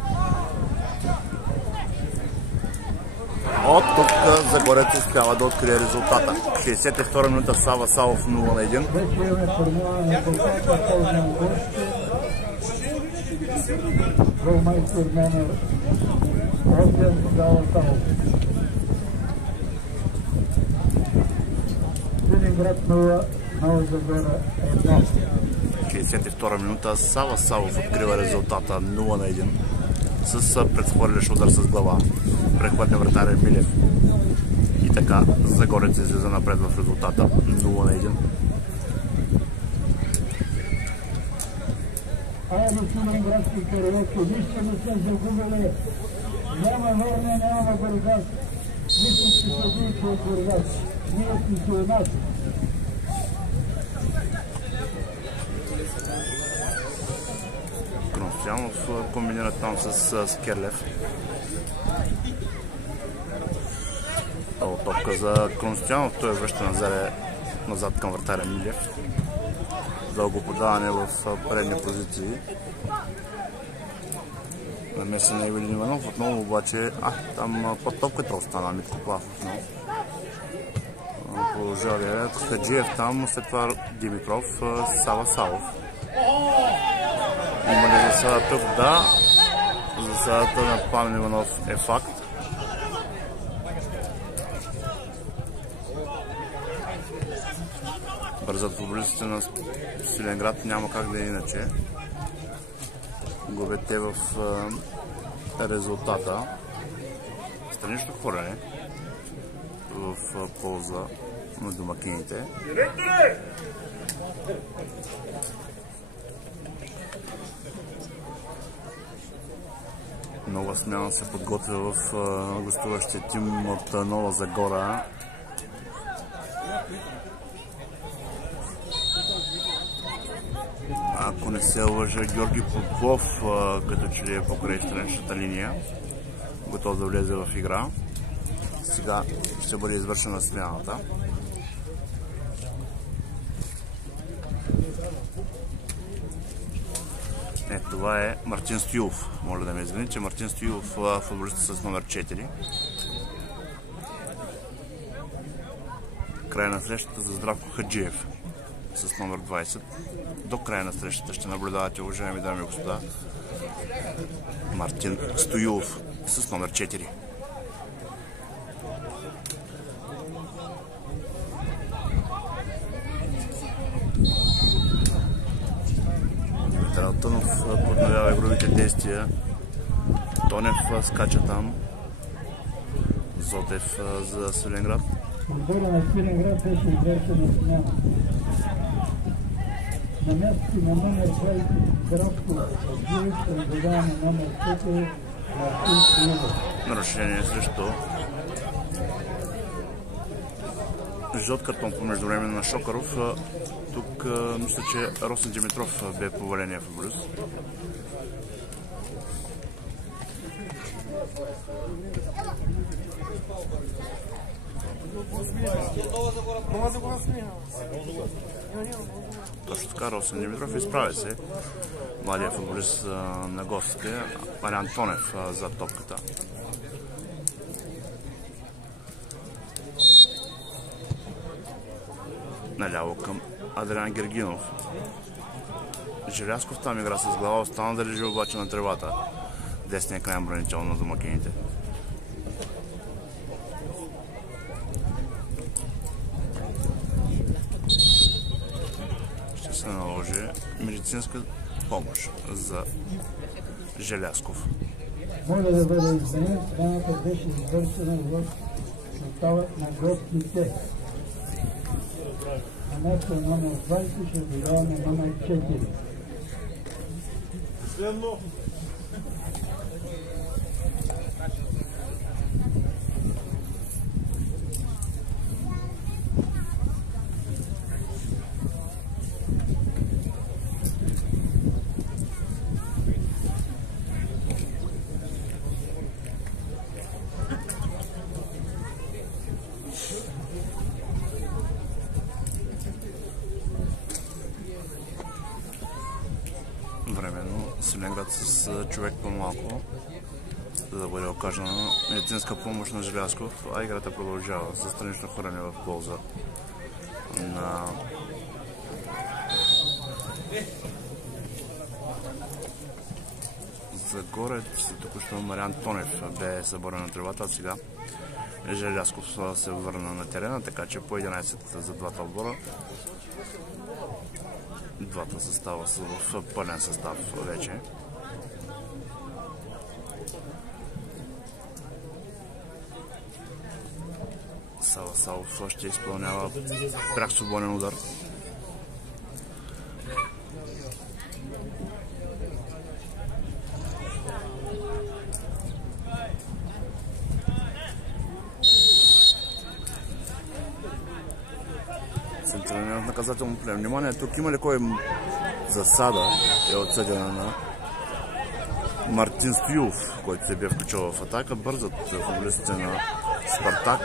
От тук Загорец успява да открие резултата. 62 минута Сава Савов 0-1. Вече имаме формулана на толкова ползна гости. Голмайстер номер 8 Сава Савов. Свиленград 0, Нова Загора 1. 62 минута Сава Савов открива резултата 0-1 с предхвърлящ удар с глава. Прехвърля вратаря Милев. И така Загорец излиза напред в резултата 0-1. Айде Свиленградски кариерки, нищо не са загубили. Няма Върна, няма Бургас. Нищо ще съдите от Бургас. Ние сме си у нас. Кръстянов комбинира там с Скерлев. Топка за Кръстянов, той връща назад към вратаря Милев. Дълго подаване в предни позиции. Намеса на Евелин Иванов, отново обаче, там под топката остана Митко Плахов. Положава Хаджиев там, след това Димитров, Сава Савов. Има ли засада тук? Да. Засадата на Пламен Иванов е факт. Бързат футболистите на Свиленград, няма как да е иначе. Губят те в резултата. Странично хвърляне в полза на домакините. Нова смяна се подготвя в гостуващия тим от Нова Загора. Ако не се лъжа, Георги Попов, като че ли е покрай страничната линия, готов да влезе в игра. Сега ще бъде извършена смяната. Това е Мартин Стоилов. Моля да ме извините, Мартин Стоилов, футболист с номер 4. Край на срещата за Здравко Хаджиев с номер 20. До края на срещата ще наблюдавате, уважаеми дами и господа, Мартин Стоилов с номер 4. Тънов подновява игровите действия. Тонев скача там. Зотев за Свиленград. Отбора на Свиленград беше извършена смяна. На мястото на номер 20 Здравко Хаджиев предаване на номер 4 Мартин Стоилов. Нарушение срещу жълт картон по междувременно на Шокаров. Тук мисля, че Росен Димитров бе поваления футболист. Точно така, Росен Димитров изправя се. Младия футболист на гостите, Мариан Тонев за топката. Наляво към Адриан Гергинов. Желязков там игра с глава, остана да лежи обаче на тревата. Десния крайен бранител на домакините. се наложи медицинска помощ за Желязков. Моля да бъде извинен, смяната беше извършена в състава на гостите. На място номер 20 ще додаваме номер 4. Следно. Временно Свиленград с човек по-малко, за да бъде окажена медицинска помощ на Желязков, а играта продължава с странично хвърляне в полза на Загорец. Току-що Мариан Тонев бе съборен на трибата, а сега Желязков се върна на терена, така че по 11 за двата отбора. Двата състава са в пълен състав вече. Сава Савов ще изпълнява пряк свободен удар. Централният наказателно поле. Внимание, тук има ли кой засада е отсъдена на Мартин Стоилов, който се бе включил в атака. Бързат футболистите на Спартак,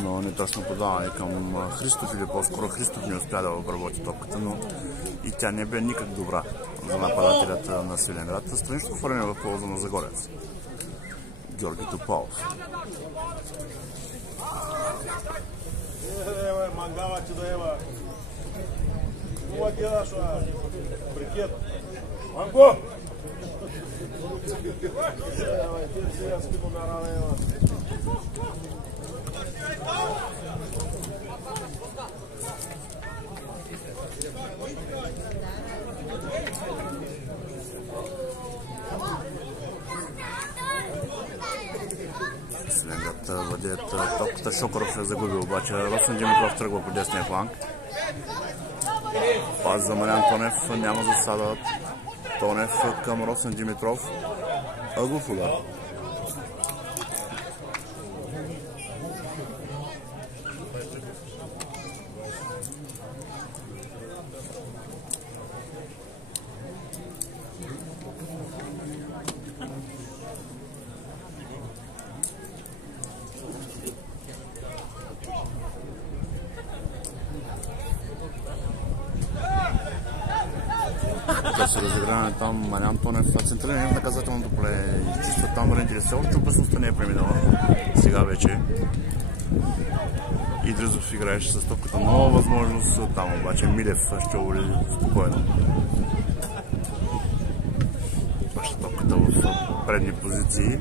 но не точно подаване към Христов, или по-скоро Христов не успя да обработи топката, но и тя не бе никак добра за нападателят на Свиленград. Странично хвърляне в полза на Загорец. Георги Топалов. Mangava ti doeva. Uma aquela sua brinquedo. Mango. Vai ter que ser assim no canal aí, ó. Свиленград владеят топката. Шокоров е загубил, обаче Росен Димитров тръгва по десния фланг. Пас за Мариан Тонев, няма засада. Тонев към Росен Димитров. Ъглов удар. Се разиграване там Мариан Тонев, централен в наказателното поле, изчиства там Валентин Селов, опасността не е преминала. Сега вече Идризов играеше с топката, нова възможност там, обаче Милев ще ували спокойно. Ваща топката в предни позиции,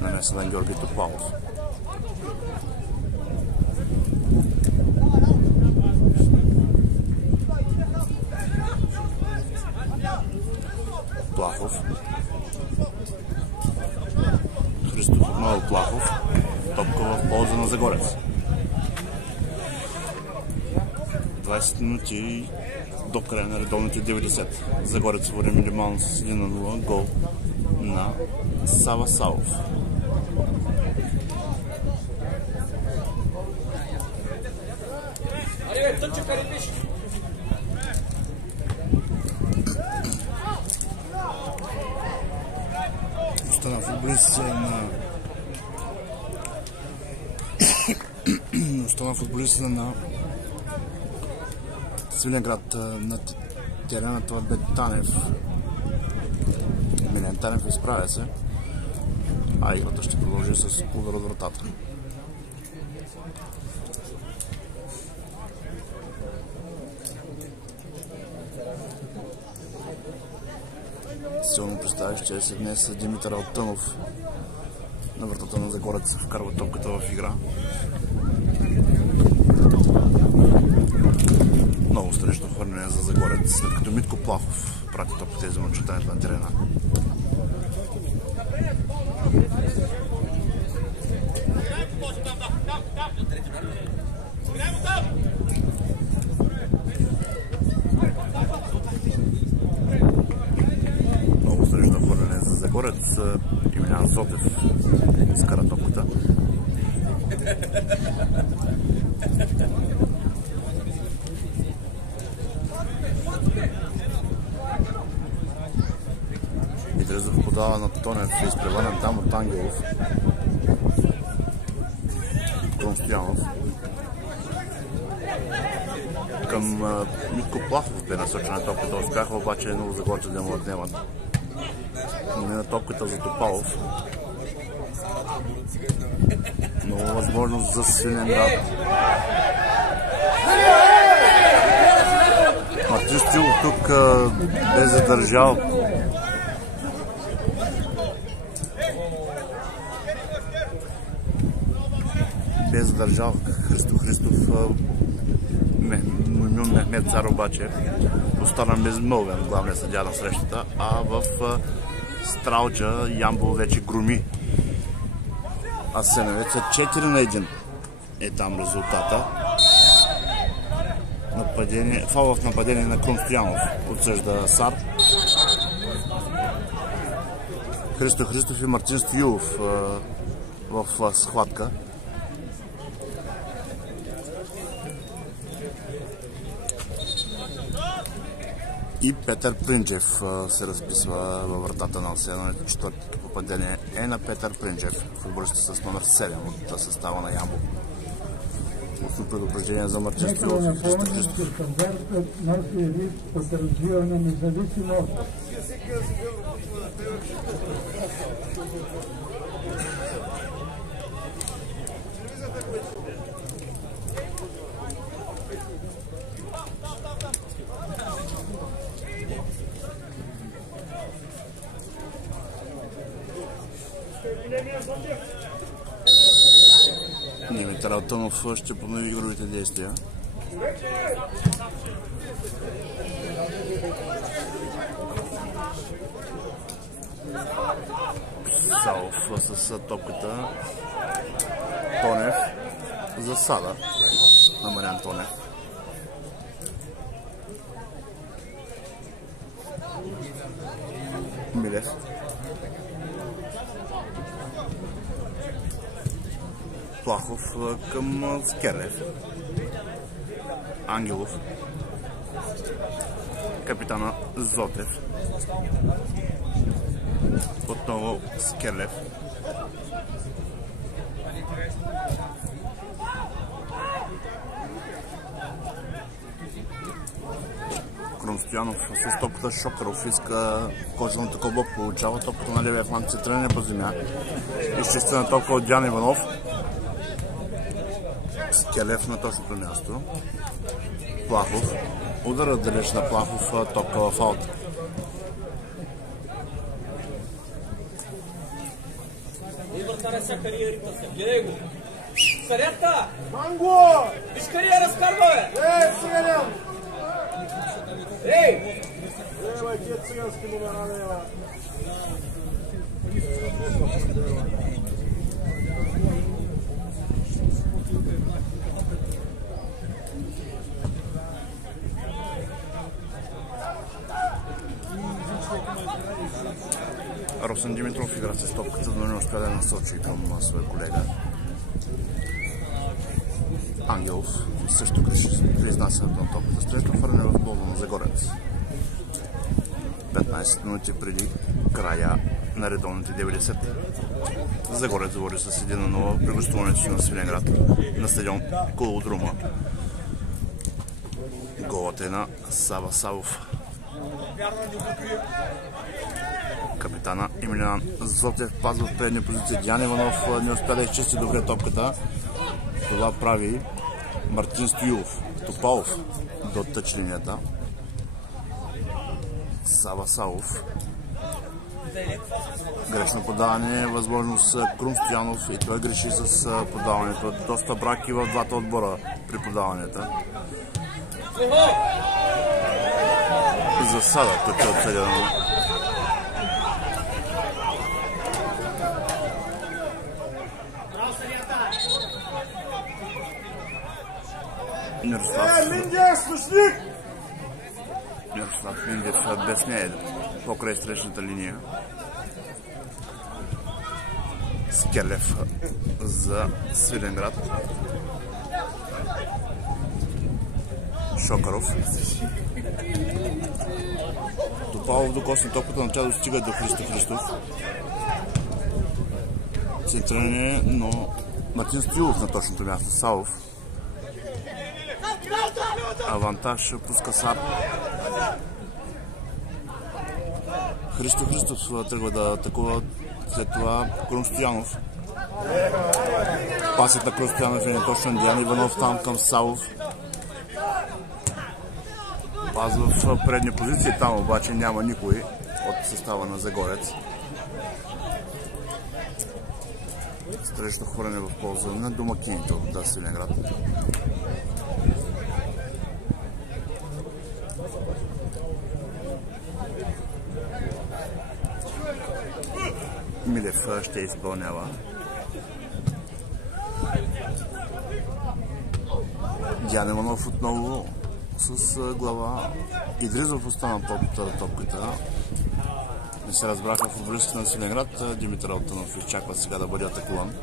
нанесена на Георги Топалов. Плахов. Христов отново Плахов. Топка в полза на Загорец. 20 минути до края на редовните 90. Загорец води минимално с 1-0 гол на Сава Савов. На футболиста на Свиленград на терена, това бе Танев. Милен Танев изправя се, а играта ще продължи с удар от вратата. Силно представящия се днес Димитър Алтънов на вратата на Загорец вкарва топката в игра. Отново срещу хвърляне за Загорец, след като Митко Плахов прати топката извън очертането на терена. Много срещу хвърляне за Загорец. Емилиан Зотев изкара топката. Идрезов подава на Тонев и изпреварен там от Ангелов. Констоянов. Към Митко Плахов бе насочена топката. Успяха обаче много Загорци да му отнемат. Мина топката за Топалов. Много възможност за Свиленград. Мартин Стоилов тук бе задържал. Бе задържал Христо Христов. Мехмед Цар обаче остана безмълвен главният съдия на срещата, а в Стралджа Ямбол вече громи Асеновеца. 4-1 е там резултата. Фал в нападение на Констоянов отсъжда Сар. Христо Христов и Мартин Стоилов в схватка. И Петър Принджев се разписва във вратата на Асеновец. Четвъртото попадение е на Петър Принджев, футболист с номер 7 от състава на Ямбол. Устно предупреждение за Мартин Стоилов. Нека да напомним, че стандартът носи риск от развиване на зависимост. Димитър Алтънов ще поднови игровите действия. Салов с топката. Тонев. Засада на Мариан Тонев. Милев. Плахов към Скерлев. Ангелов. Капитана Зотев. Отново Скерлев. Констоянов с топката. Шокаров иска кожаното кълбо, получава топката на левия фланг, се тръгне по земя. Изчистена топка от Диан Иванов. Скелев на точното място. Плахов. Ударът далеч на Плахов, топка в аут. Манго! Виж къде разкарва, бе! Циганян! Ей! Бай, тия цигански номера, бе! Росен Димитров игра с топката, но не успя да насочи към своя колега. Ангелов също греши при изнасянето на топката. Срещу хвърляне в полза на Загорец. 15 минути преди края на редовните 90. Загорец води с 1-0 при гостуването си на Свиленград на стадион Колодрума. Голът е на Сава Савов. Капитана Емилиан Зотев пазва в предния позиция. Диан Иванов не успя да изчисти добре топката. Това прави Мартин Стоилов. Топалов до тъч линията. Сава Савов. Грешно подаване, възможност Крум Стоянов и той греши с подаването. Доста браки в двата отбора при подаванията. Засада, тук е отсъдено. Мирослав Линдев без нея покрай срещната линия. Скелев за Свиленград. Шокаров. Топалов докосна топката, но тя достига до Христо Христов. Центриране, но Мартин Стоилов на точното място. Савов. Авантаж пуска Сар. Христо Христов тръгва да атакува, след това Крум Стоянов. Пасът на Крум Стоянов е неточен. Диан Иванов там към Савов. Пас в предни позиции, там обаче няма никой от състава на Загорец. Срещу хвърляне в полза на домакините от Свиленград. Милев ще изпълнява. Диан Иванов отново с глава. Идризов остана под топката. Не се разбраха в отборите на Свиленград. Димитър Алтанов изчаква сега да бъде атакуван.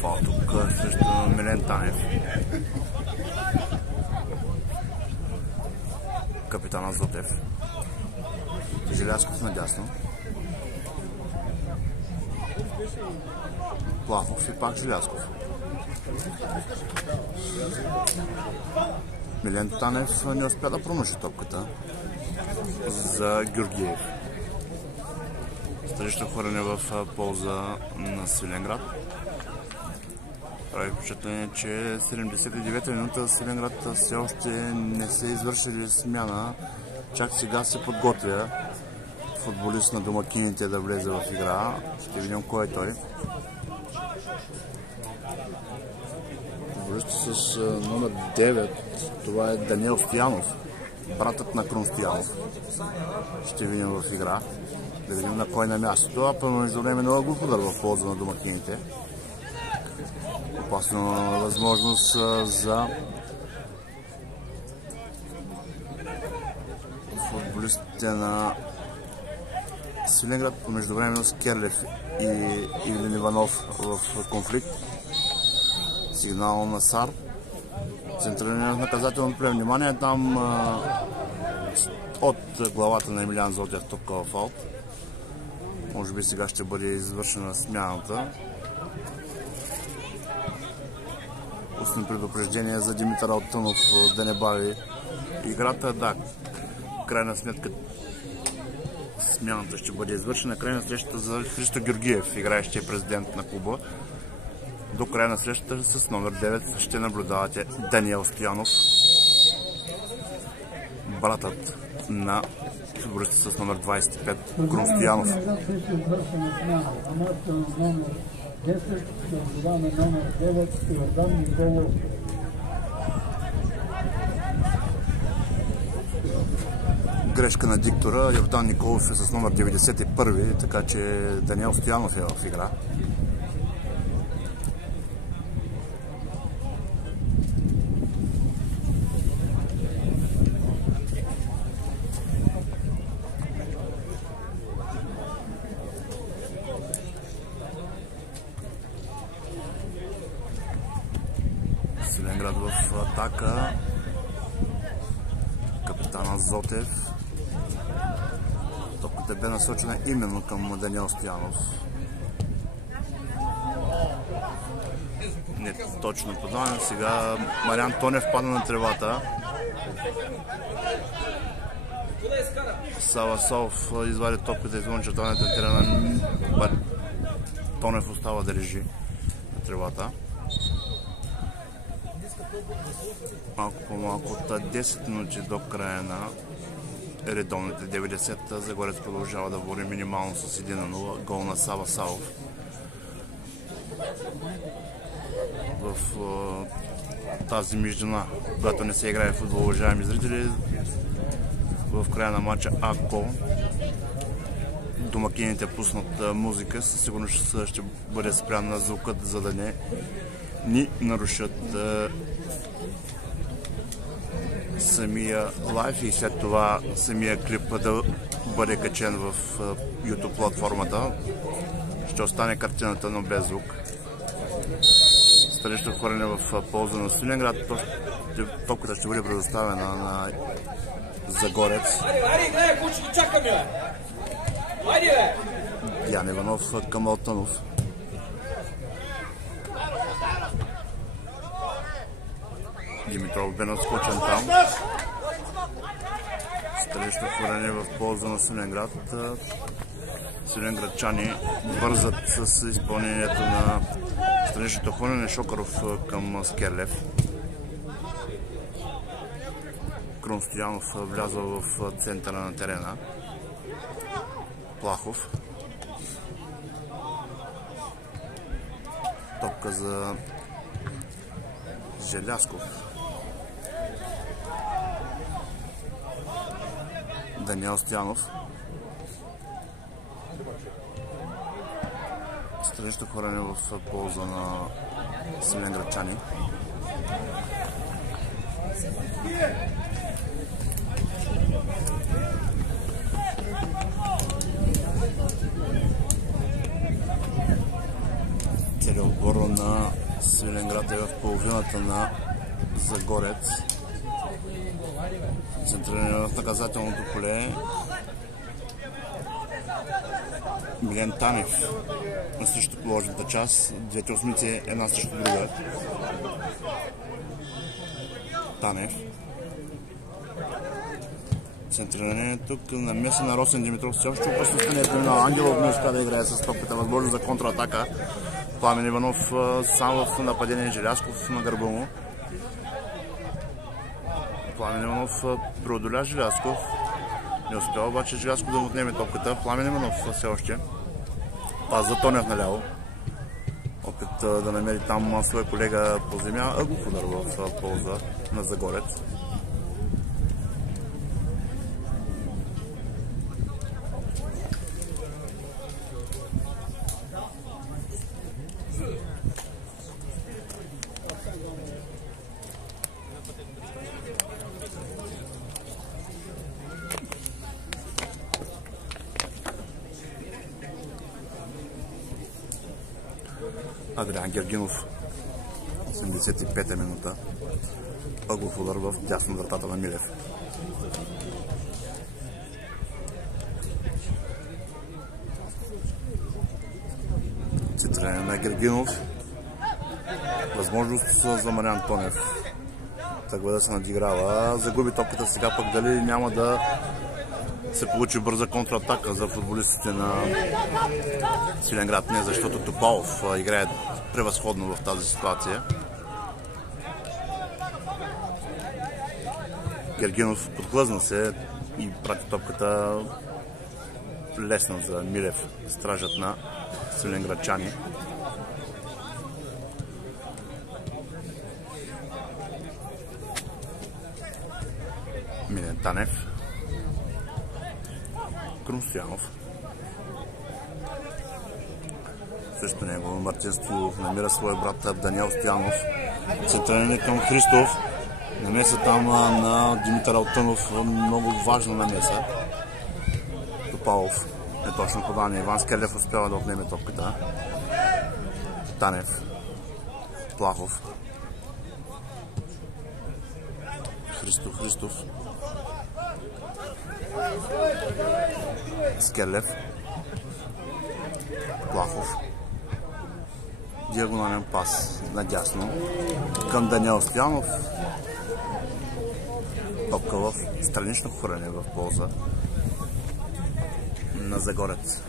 Фал тук срещу Милен Танев. Капитана Зотев. Желязков надясно. Плахов и пак Желязков. Милен Танев не успя да промъши топката за Георгиев. Срещу хвърляне в полза на Свиленград. Прави впечатление, че 79-та минута Свиленград все още не се извършили смяна. Чак сега се подготвя футболист на домакините да влезе в игра. Ще видим кой е той. Футболист с номер 9. Това е Даниел Стоянов, братът на Крум Стоянов. Ще видим в игра. Да видим на кой на мястото. А първо между време нова Господарър в полза на домакините. Опасна възможност за футболистите на Свиленград. Междувременно с Керлев и Ивлин Иванов в конфликт. Сигнал на Сар. Центриране в наказателно плен. Внимание там от главата на Емилиан Зотев топкава фаул. Може би сега ще бъде извършена смяната. Устно предупреждение за Димитър Алтанов да не бави играта. Да, крайна сметка смяната ще бъде извършена. Крайна среща за Христо Георгиев, играещия президент на клуба. До края на срещата с номер 9 ще наблюдавате Даниел Стоянов, братът на футболиста с номер 25 Крум Стоянов. Грешка на диктора. Йордан Николов е с номер 91, така че Даниел Стоянов е в игра. Свиленград в атака. Капитана Зотев. Топката бе насочена именно към Даниел Стоянов. Не точно подаване. Сега Мариан Тонев падна на тревата. Сава Сов извади топката извън чертоването на терена. Тонев остава да режи на тревата. Малко по-малко от 10 минути до края на редовните 90. Загорец продължава да води минимално с 1-0. Гол на Сава Савов. В тази междина, когато не се играе футбол, уважаеми зрители, в края на матча, ако домакините пуснат музика, със сигурност ще бъде спрян на звукът, за да не ни нарушат самия лайф и след това самия клип да бъде качен в YouTube платформата. Ще остане картината, но без звук. Странично хвърляне в полза на Свиленград. Топката ще бъде предоставена на Загорец. Ян Иванов към Алтънов. Димитров бе надскочен там. Странично хвърляне в полза на Свиленград. Свиленградчани бързат с изпълнението на страничното хвърляне. Шокаров към Скерлев. Крум Стоянов влязва в центъра на терена. Плахов. Топка за Желязков. Даниел Стоянов. Странично хвърляне в полза на Свиленградчани. Целият отбор на Свиленград е в половината на Загорец. Центриране в наказателното поле. Милен Танев на срещу положената част. Двете осмици една срещу друга. Танев. Центриране тук на меса на Росен Димитров. Все още опасността не е преминала. Ангелов не успя да играе с топката. Възможност за контратака. Пламен Иванов сам в нападение. Желязков на гърба му. Пламен Иванов преодоля Желязков. Не успява обаче Желязков да му отнеме топката. Пламен Иванов все още. Пазва Тонев наляво. Опит да намери там своя колега по земя. Ъглов удар в полза на Загорец. Адриан Гергинов, 85-та минута. Ъглов удар в дясно вратата на Милев. Центриране на Гергинов. Възможност за Мариан Тонев. Така да се надиграва. Загуби топката сега, пък дали няма да се получи бърза контратака за футболистите на Свиленград. Не, защото Топалов играе превъзходно в тази ситуация. Гергинов подхлъзна се и прати топката лесна за Милев, стражът на Свиленградчани. Милен Танев. Крум Стоянов. Срещу него Мартин Стоилов намира своя брат Даниел Стоянов. Центриране към Христов. Намеса там на Димитър Алтънов. Много важна намеса. Топалов. Неточно подание. Иван Скерлев успява да отнеме топката. Танев. Плахов. Христов. Скерлев. Плахов. Диагонален пас надясно към Даниел Стоянов. Топка в странично хвърляне в полза на Загорец.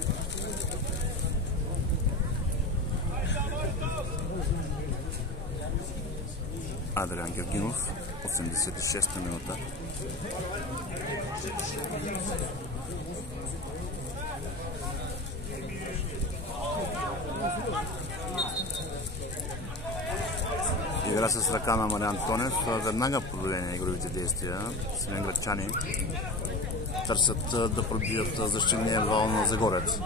Адриан Георгинов, 86-та минута. Игра с ръка на Мариан Тонев. Веднага продължение игровите действия. Силенградчани търсят да пробият защитния вал на Загорец.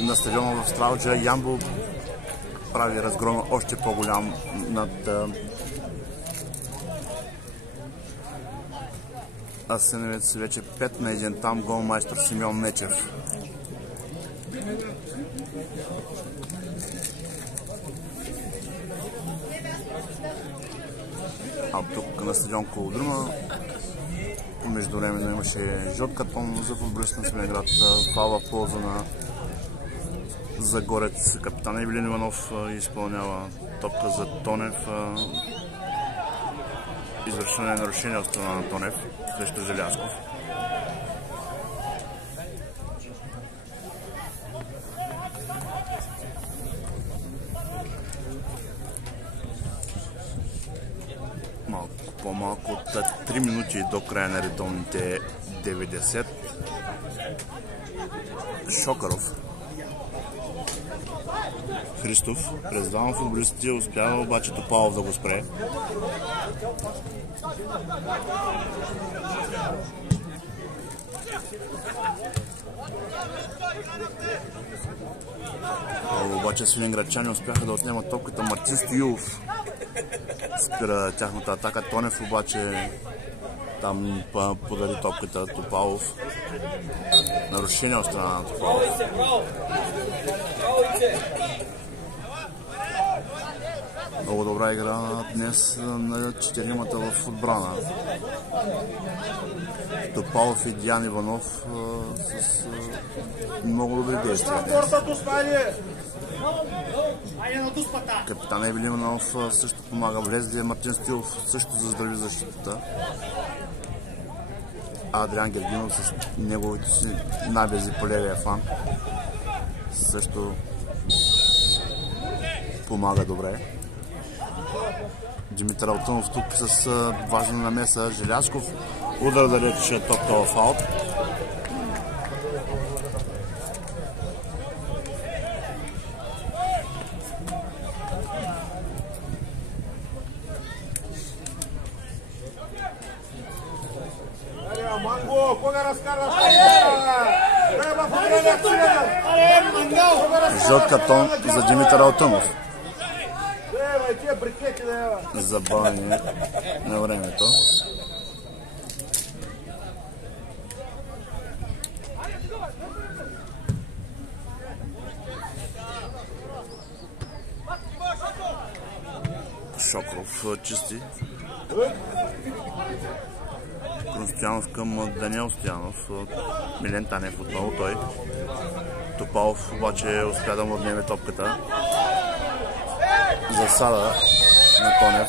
На стадиона в Стралджа Ямбол прави разгрома още по-голям над Асеновец. Вече 5-1 там голмайстор Симеон Нечев. Тук на стадион Колодрума междувременно имаше жълт картон за футболист на Силенград. Фал в полза на Загорец. Капитан Евелин Иванов изпълнява топка за Тонев. Извършване на нарушение от страна на Тонев срещу Желязков. По-малко от 3 минути до края на редовните 90. Шокаров. Христов. През двама футболистите успява обаче Топалов да го спре. Обаче силенградчани успяха да отнемат топката. Мартин Стоилов спира тяхната атака. Тонев обаче там подари топката Топалов. Нарушение от страна на Топалов. Много добра игра днес на четиримата в отбрана. Топалов и Диан Иванов с много добри действия. Капитан Евелин Иванов също помага. Влезе Мартин Стоилов също заздрави защитата. Адриан Георгинов с неговите си набези по левия фланг също помага добре. Димитър Алтънов тук с важна намеса. Желязков удар да рече топка в аут. Жълт картон за Димитър Алтънов. Забавяне на времето. Шокров чисти. Стоянов към Даниел Стоянов. Милен Танев отново той. Топалов обаче успя да му отнеме топката. Засада на Тонев.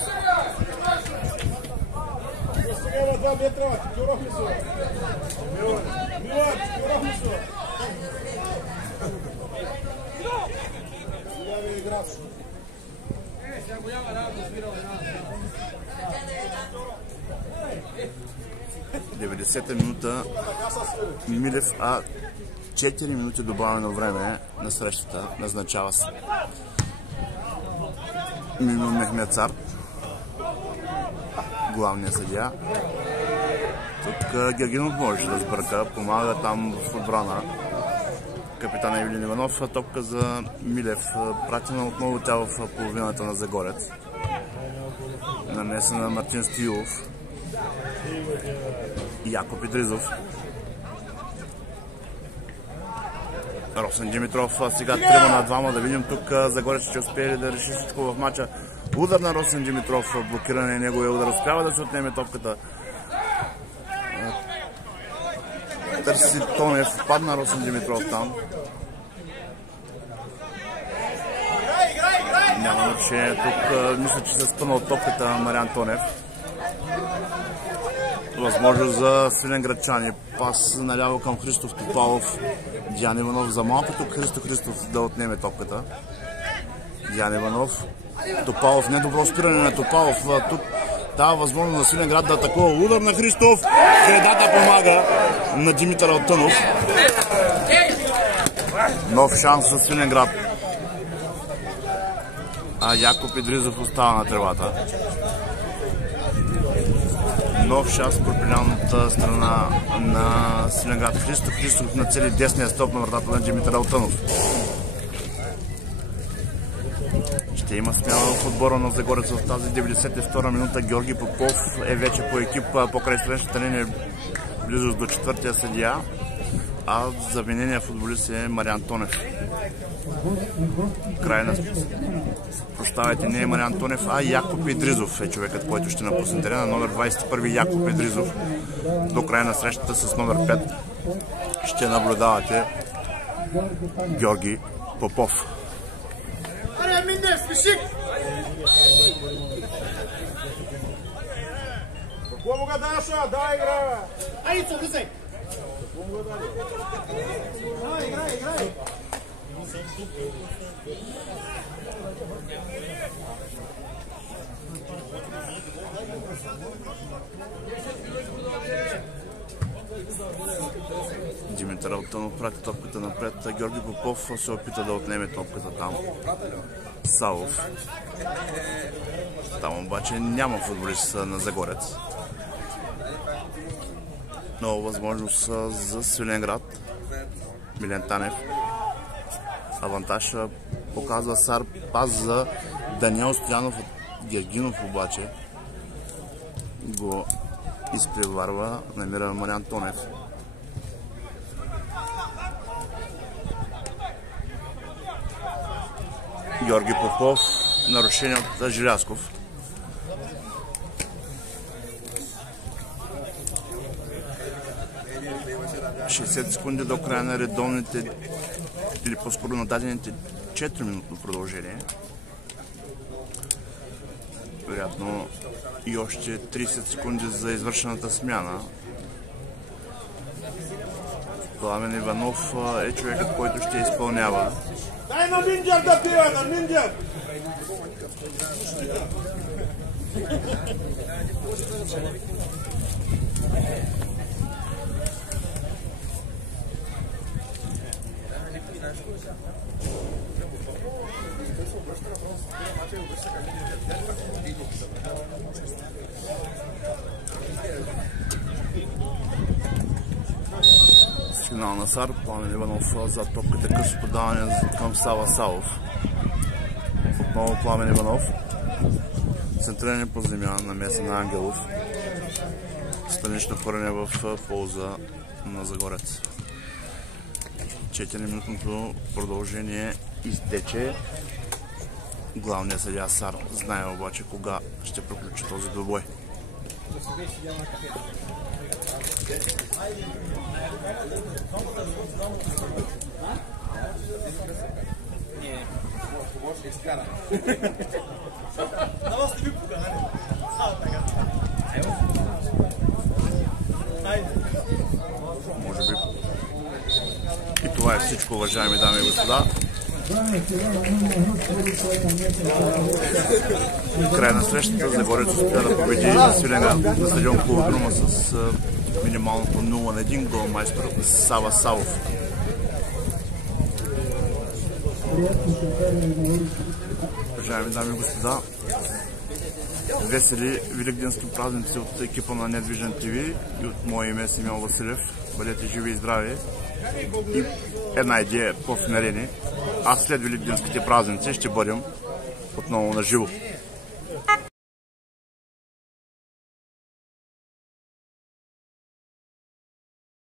В 90-та минута Милев, 4 минути добавено време на срещата. Назначава се Мимо Мехмецар, главният съдия. Тук Георгинов може да сбърка, помага там в отбрана капитан Евелин Иванов. Топка за Милев, пратена отново тя в половината на Загорец. Нанесена на Мартин Стоилов и Якоб Идризов. Росен Димитров сега 3-2, да видим тук Загорец ще успее да реши всичко в матча. Удар на Росен Димитров, блокиране неговия удар, успява да се отнеме топката. Търси Тонев, падна Росен Димитров там. Няма нарушение. Тук мисля, че се спънал топката на Мариан Тонев. Възможност за Свиленградчани. Пас наляво към Христов Топалов. Диан Иванов за малко. Тук Христо Христов да отнеме топката. Диан Иванов. Топалов. Недобро спиране на Топалов. Тук дава възможност на Свиленград да атакува. Удар на Христов. Средата помага на Димитър Алтънов. Нов шанс за Свиленград. А Якоб Идризов остава на тревата. Нов шанс по пеналната страна на Свиленград. Христо Христов нацели десния стоп на вратата на Димитър Алтънов. Ще има смяна в отбора на Загорец в тази 92-а минута. Георги Попов е вече по екип покрай срещата линия близо до четвъртия съдия, а заменения футболист е Мариан Тонев. Прощавайте, не е Мариан Тонев, а Якоб Идризов е човекът, който ще напусне терена. Номер 21 Якоб Идризов. До края на срещата с номер 5 ще наблюдавате Георги Попов. Какво мога да наша? Давай, играй! Айде, влизай! Играй! Димитър Алтънов прати топката напред. Георги Попов се опита да отнеме топката там. Савов. Там обаче няма футболист на Загорец. Нова възможност за Свиленград. Милен Танев. Авантаж показва Сар. Пас за Даниел Стоянов от Гергинов обаче. Го изпреварва. Намира Мариан Тонев. Георги Попов. Нарушение от Желязков. ...60 секунди до края на редовните или по-скоро на дадените 4-минутно продължение. Вероятно и още 30 секунди за извършената смяна. Пламен Иванов е човекът, който ще изпълнява. Дай на Миндяк да пива, на Миндяк! Сигнал на Сар. Пламен Иванов за топката, късо подаване към Сава Савов. Отново Пламен Иванов. Центриране по земя на меса на Ангелов. Странично хвърляне в полза на Загорец. 4-минутното продължение изтече. Главният съдия Сар знае обаче кога ще приключи този двубой. Може би и това е всичко, уважаеми дами и господа. В края на срещата Загорец успя да победи Свиленград на стадион Колодрума с минималното 0-1 голмайстор Сава Савов. Уважаеми дами и господа, весели великденски празници от екипа на Недвижен ТВ и от мое име Симеон Василев. Бъдете живи и здрави. И една идея по-смирени. Аз след великденските празници ще бъдем отново на живо.